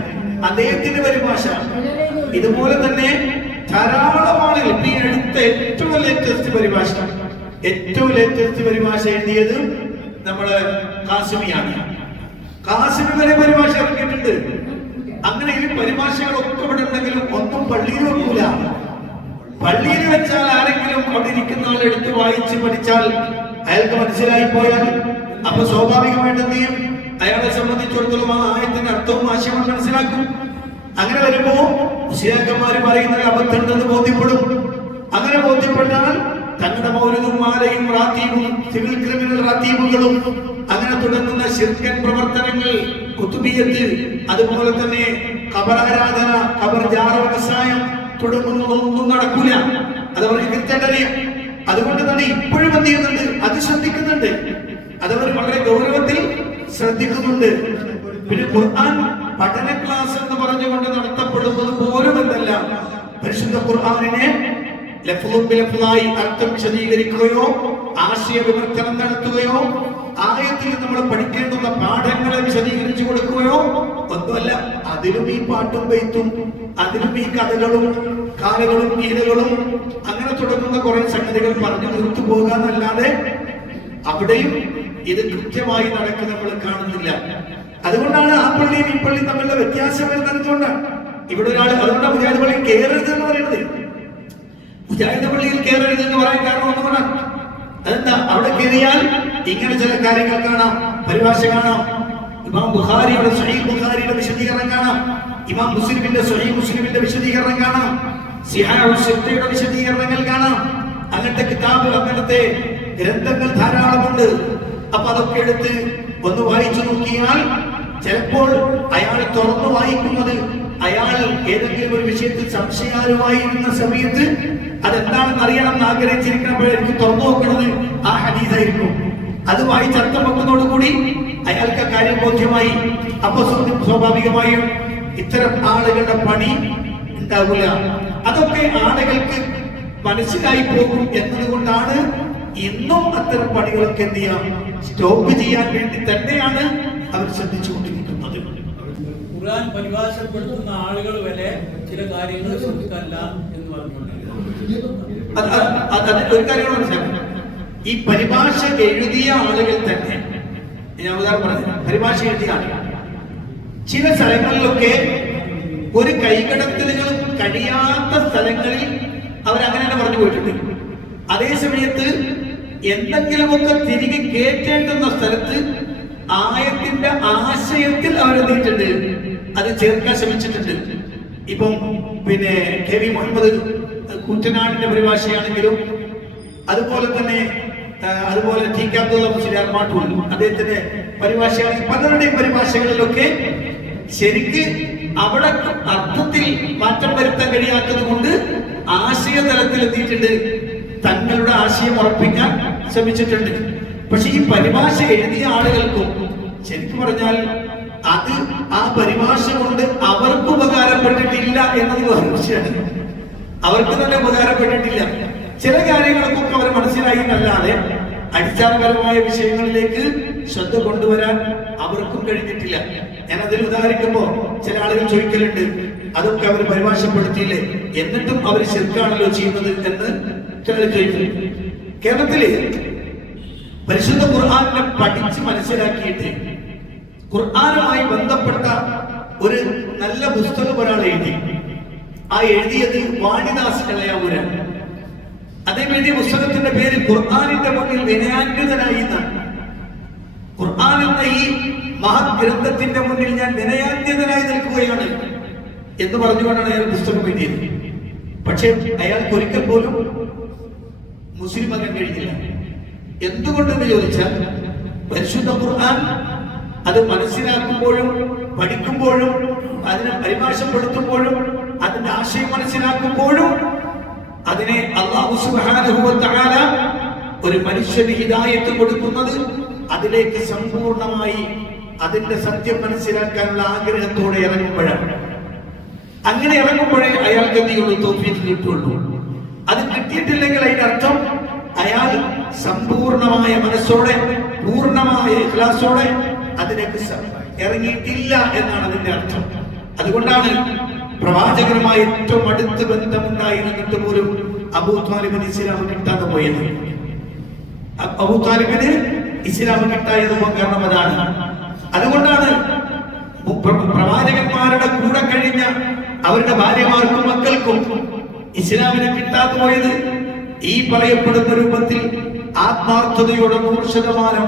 അദ്ദേഹത്തിന്റെ പരിഭാഷ. ഇതുപോലെ തന്നെ ധാരാളം ആളുകൾ ഈ എടുത്ത ഏറ്റവും ലേറ്റസ്റ്റ് പരിഭാഷ എഴുതിയത് നമ്മള് കാസിമിയാണ്. കാസിമി വരെ പരിഭാഷ ഇറങ്ങിയിട്ടുണ്ട്. അങ്ങനെ ഈ പരിഭാഷകളൊക്കെ ഇവിടെ ഉണ്ടെങ്കിലും ഒന്നും പള്ളിയിൽ വെക്കൂല. പള്ളിയിൽ വെച്ചാൽ ആരെങ്കിലും അവിടെ ഇരിക്കുന്ന ആൾ എടുത്ത് വായിച്ച് പഠിച്ചാൽ അയാൾക്ക് മനസ്സിലായി പോയാൽ അപ്പൊ സ്വാഭാവികമായിട്ട് എന്ത് ചെയ്യും, അയാളെ സംബന്ധിച്ചിടത്തോളം ആ ആയത്തിന്റെ അർത്ഥവും ആശയവും മനസ്സിലാക്കും. അങ്ങനെ വരുമ്പോ മുസ്ലിയാക്കന്മാര് പറയുന്ന അബദ്ധമുണ്ടെന്ന് ബോധ്യപ്പെടും. അങ്ങനെ ബോധ്യപ്പെട്ടാൽ തങ്ങളുടെ മൗലിദും മാലയും റാത്തീബും സിവിൽ ക്രിമിനൽ റാത്തീബുകളും അങ്ങനെ തുടങ്ങുന്ന ശിർക്കൻ പ്രവർത്തനങ്ങൾ, കുത്തുബിയത്ത്, അതുപോലെ തന്നെ ഖബറാരാധന, ഖബർ ജാറ വ്യവസായം തുടങ്ങുന്നതൊന്നും നടക്കൂല. അതവർക്ക് കൃത്യതറിയാം. അതുകൊണ്ട് തന്നെ ഇപ്പോഴും എന്ത് ചെയ്യുന്നുണ്ട്, അത് ശ്രദ്ധിക്കുന്നുണ്ട്. അതവർ വളരെ ഗൗരവത്തിൽ ശ്രദ്ധിക്കുന്നുണ്ട്. പിന്നെ ഖുർആൻ പഠന ക്ലാസ് എന്ന് പറഞ്ഞുകൊണ്ട് നടത്തപ്പെടുന്നത് പോലും എന്നല്ല, പരിശുദ്ധ ഖുർആനിനെ ലഫ്ലായി അർത്ഥം വിശദീകരിക്കുകയോ ആശയ വിവർത്തനം നടത്തുകയോ ആയത്തിൽ നമ്മൾ പഠിക്കേണ്ടുന്ന പാഠങ്ങളെ വിശദീകരിച്ചു കൊടുക്കുകയോ ഒന്നുമല്ല. അതിലും ഈ പാട്ടും പെയ്ത്തും, അതിലും ഈ കഥകളും കാലകളും ഗീതകളും അങ്ങനെ തുടങ്ങുന്ന കുറെ സംഗതികൾ പറഞ്ഞു തീർത്തു പോകാന്നല്ലാതെ അവിടെയും ഇത് കൃത്യമായി നടക്കുന്ന നമ്മൾ കാണുന്നില്ല. അതുകൊണ്ടാണ് ആ പള്ളിയും ഈ പള്ളിയും തമ്മിലുള്ള വ്യത്യാസം വരുന്നതുകൊണ്ടാണ്. ഇവിടെ ഒരാൾ അതുകൊണ്ടാണ് മുജാഹിദ് പള്ളിയിൽ കയറരുത് എന്ന് പറയുന്നത്. മുജാഹിദ് പള്ളിയിൽ കയറരുത് എന്ന് പറയാൻ കാരണം ഒന്നുകൊണ്ടാണ്. അതെന്താ? അവിടെ കയറിയാൽ ഇങ്ങനെ ചില കാര്യങ്ങൾ കാണാം, പരിഭാഷ കാണാം. ഇമാം ബുഖാരിയുടെ സ്വഹീഹ് ബുഖാരിയുടെ വിശദീകരണം കാണാം, ഇമാം മുസ്ലിമിന്റെ സ്വഹീഹ് മുസ്ലിമിന്റെ വിശദീകരണം കാണാം, സിഹാഹുൽ സിത്തയുടെ വിശദീകരണങ്ങൾ കാണാം. അങ്ങനത്തെ കിതാബുകൾ, അങ്ങനത്തെ ഗ്രന്ഥങ്ങൾ ധാരാളമുണ്ട്. അപ്പൊ അതൊക്കെ എടുത്ത് ഒന്ന് വായിച്ചു നോക്കിയാൽ ചിലപ്പോൾ അയാൾ തുറന്നു വായിക്കുന്നത് അയാൾ ഏതെങ്കിലും ഒരു വിഷയത്തിൽ സംശയാലുമായിരുന്ന സമയത്ത് അതെന്താണെന്ന് അറിയണം എന്ന് ആഗ്രഹിച്ചിരിക്കുമ്പോഴേക്ക് തുറന്നു നോക്കുന്നത് ആ ഹദീസായിരിക്കും. അത് വായിച്ച് അർത്ഥം വെക്കുന്നതോടുകൂടി അയാൾക്ക് ആ കാര്യം ബോധ്യമായി. അപ്പൊ സ്വാഭാവികമായും ഇത്തരം ആളുകളുടെ പണി ഉണ്ടാവില്ല. അതൊക്കെ ആളുകൾക്ക് മനസ്സിലായി പോകും എന്നതുകൊണ്ടാണ് ഇന്നും അത്തരം പണികളൊക്കെ എന്ത് ചെയ്യാം, സ്റ്റോപ്പ് ചെയ്യാൻ വേണ്ടി തന്നെയാണ് അവർ ശ്രദ്ധിച്ചുകൊണ്ടിരിക്കുന്നത്. ഖുർആൻ പരിഭാഷപ്പെടുത്തുന്ന ആളുകൾ വരെ ചില കാര്യങ്ങൾ ശ്രദ്ധിക്കാനില്ല എന്ന് പറഞ്ഞുകൊണ്ട് ഒരു കാര്യം മനസ്സിലാക്കണം. ഈ പരിഭാഷ എഴുതിയ ആളുകൾ തന്നെ, ഞാൻ ഉദാഹരണം പറഞ്ഞു, പരിഭാഷ എഴുതിയ ആളുകൾ ചില സ്ഥലങ്ങളിലൊക്കെ ഒരു കൈകടത്തലുകളും കഴിയാത്ത സ്ഥലങ്ങളിൽ അവരങ്ങനെ തന്നെ പറഞ്ഞു പോയിട്ടുണ്ട്. അതേ സമയത്ത് എന്തെങ്കിലുമൊക്കെ തിരികെ കേറ്റേണ്ടുന്ന സ്ഥലത്ത് ആയത്തിന്റെ ആശയത്തിൽ അവരെത്തിയിട്ടുണ്ട്, അത് ചേർക്കാൻ ശ്രമിച്ചിട്ടുണ്ട്. ഇപ്പം പിന്നെ കെ വി മുഹമ്മദ് കൂറ്റനാടിന്റെ പരിഭാഷയാണെങ്കിലും അതുപോലെ തന്നെ അതുപോലെ ടി കെ അബ്ദുള്ള മുസ്ലിയാർ മാട്ടൂർ അദ്ദേഹത്തിന്റെ പരിഭാഷയാണെങ്കിൽ പലരുടെയും പരിഭാഷകളിലൊക്കെ ശരിക്ക് അവിടെ അർത്ഥത്തിൽ മാറ്റം വരുത്താൻ കഴിയാത്തത് കൊണ്ട് ആശയതലത്തിൽ എത്തിയിട്ടുണ്ട്, തങ്ങളുടെ ആശയം ഉറപ്പിക്കാൻ ശ്രമിച്ചിട്ടുണ്ട്. പക്ഷെ ഈ പരിഭാഷ എഴുതിയ ആളുകൾക്കും ശരിക്കും പറഞ്ഞാൽ അത് ആ പരിഭാഷ കൊണ്ട് അവർക്ക് ഉപകാരപ്പെട്ടിട്ടില്ല എന്നത് വേറെ വിഷയമാണ്. അവർക്ക് തന്നെ ഉപകാരപ്പെട്ടിട്ടില്ല. ചില കാര്യങ്ങൾക്കൊക്കെ അവർ മനസ്സിലായി എന്നല്ലാതെ അടിസ്ഥാനപരമായ വിഷയങ്ങളിലേക്ക് ശ്രദ്ധ കൊണ്ടുവരാൻ അവർക്കും കഴിഞ്ഞിട്ടില്ല. ഞാൻ അതിൽ ഉദാഹരിക്കുമ്പോ ചില ആളുകൾ ചോദിക്കലുണ്ട്, അതൊക്കെ അവർ പരിഭാഷപ്പെടുത്തിയില്ലേ, എന്നിട്ടും അവർ ശരിക്കാണല്ലോ ചെയ്യുന്നത് എന്ന് ചിലർ ചോദിക്കുന്നു. കേരളത്തില് പരിശുദ്ധ ഖുർആനിനെ പഠിച്ച് മനസ്സിലാക്കിയിട്ട് ഖുർആനുമായി ബന്ധപ്പെട്ട ഒരു നല്ല പുസ്തകം ഒരാൾ എഴുതി. ആ എഴുതിയത് വാണിദാസ് ഇളയാവൂരാണ്. അദ്ദേഹം എഴുതിയ പുസ്തകത്തിന്റെ പേര് ഖുർആനിന്റെ മുന്നിൽ വിനയാന്വിതനായി എന്നാണ്. ഖുർആൻ എന്ന ഈ മഹത് ഗ്രന്ഥത്തിന്റെ മുന്നിൽ ഞാൻ വിനയാന്വിതനായി നിൽക്കുകയാണ് എന്ന് പറഞ്ഞുകൊണ്ടാണ് അയാൾ പുസ്തകം എഴുതിയത്. പക്ഷെ അയാൾക്ക് ഒരിക്കൽ പോലും മുസ്ലിം ആകാൻ കഴിഞ്ഞില്ല. എന്തുകൊണ്ടെന്ന് ചോദിച്ചാൽ പരിശുദ്ധ ഖുർആൻ അത് മനസ്സിലാക്കുമ്പോഴും പഠിക്കുമ്പോഴും അതിനെ പരിഭാഷപ്പെടുത്തുമ്പോഴും അതിന്റെ ആശയം മനസ്സിലാക്കുമ്പോഴും അതിനെ അല്ലാഹു സുബ്ഹാനഹു വ തആല ഒരു മനുഷ്യന് ഹിദായത്ത് കൊടുക്കുന്നത് അതിലേക്ക് സമ്പൂർണമായി അതിന്റെ സത്യം മനസ്സിലാക്കാനുള്ള ആഗ്രഹത്തോടെ ഇറങ്ങുമ്പോഴാണ്. അങ്ങനെ ഇറങ്ങുമ്പോഴേ അയാൾക്ക് എന്ത് ചെയ്യുള്ളൂ, തൗഫീഖ് കിട്ടുള്ളൂ. അത് കിട്ടിയിട്ടില്ലെങ്കിൽ അതിന്റെ അർത്ഥം അയാൾ സമ്പൂർണമായ മനസ്സോടെ പൂർണ്ണമായ ഇഖ്ലാസോടെ അതിലേക്ക് ഇറങ്ങിയിട്ടില്ല എന്നാണ് അതിന്റെ അർത്ഥം. അതുകൊണ്ടാണ് പ്രവാചകരുമായി ഏറ്റവും അടുത്ത് ബന്ധമുണ്ടായിരുന്നിട്ട് പോലും അബൂ താലിബിന് ഇസ്ലാം കിട്ടാതെ പോയത്. അബൂ താലിബിന് ഇസ്ലാം കിട്ടായത് കാരണം അതാണ്. അതുകൊണ്ടാണ് പ്രവാചകന്മാരുടെ കൂടെ കഴിഞ്ഞ അവരുടെ ഭാര്യമാർക്കും മക്കൾക്കും ഇസ്ലാമിനെ കിട്ടാതെ പോയത്. ഈ പറയപ്പെടുന്ന രൂപത്തിൽ ആത്മാർത്ഥതയോടെ 100%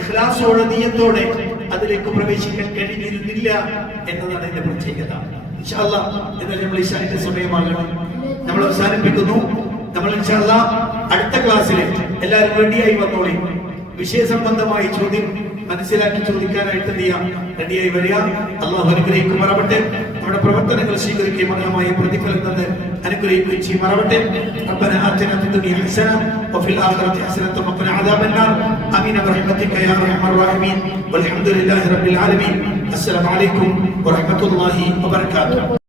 ഇഖ്ലാസോടെ നിയത്തോടെ അതിലേക്ക് പ്രവേശിക്കാൻ കഴിഞ്ഞിരുന്നില്ല എന്നതാണ് എന്റെ പ്രത്യേകത. ഇൻഷാ അല്ലാഹ് എന്നാൽ നമ്മൾ ഇശാന്റെ സമയമാകണം, നമ്മൾ അവസാനിപ്പിക്കുന്നു. നമ്മൾ ഇൻഷാ അല്ലാഹ് അടുത്ത ക്ലാസ്സിൽ എല്ലാവരും റെഡിയായി വന്നോളി. വിഷയ സംബന്ധമായി ചോദ്യം മനസ്സിലാക്കി ചോദിക്കാനായിട്ട് റെഡിയായി വരിക. അല്ലാഹു അനുഗ്രഹിക്കുമാറാവട്ടെ. നമ്മുടെ പ്രവർത്തനങ്ങൾ സ്വീകരിക്കുകയും അർഹമായ പ്രതിഫലം തന്ന് അനുഗ്രഹിക്കുകയും ചെയ്യുമാറാവട്ടെ. റബ്ബന ആതിനാ ഫിദ്ദുനിയ ഹസന വഫിൽ ആഖിറതി ഹസനത വഖിനാ അദാബന്നാർ. ആമീൻ ബിറഹ്മതിക യാ അർഹമർ റഹീമീൻ. വൽഹംദുലില്ലാഹി റബ്ബിൽ ആലമീൻ. അസ്സലാമു അലൈക്കും വറഹ്മത്തുള്ളാഹി വബറകാതുഹു.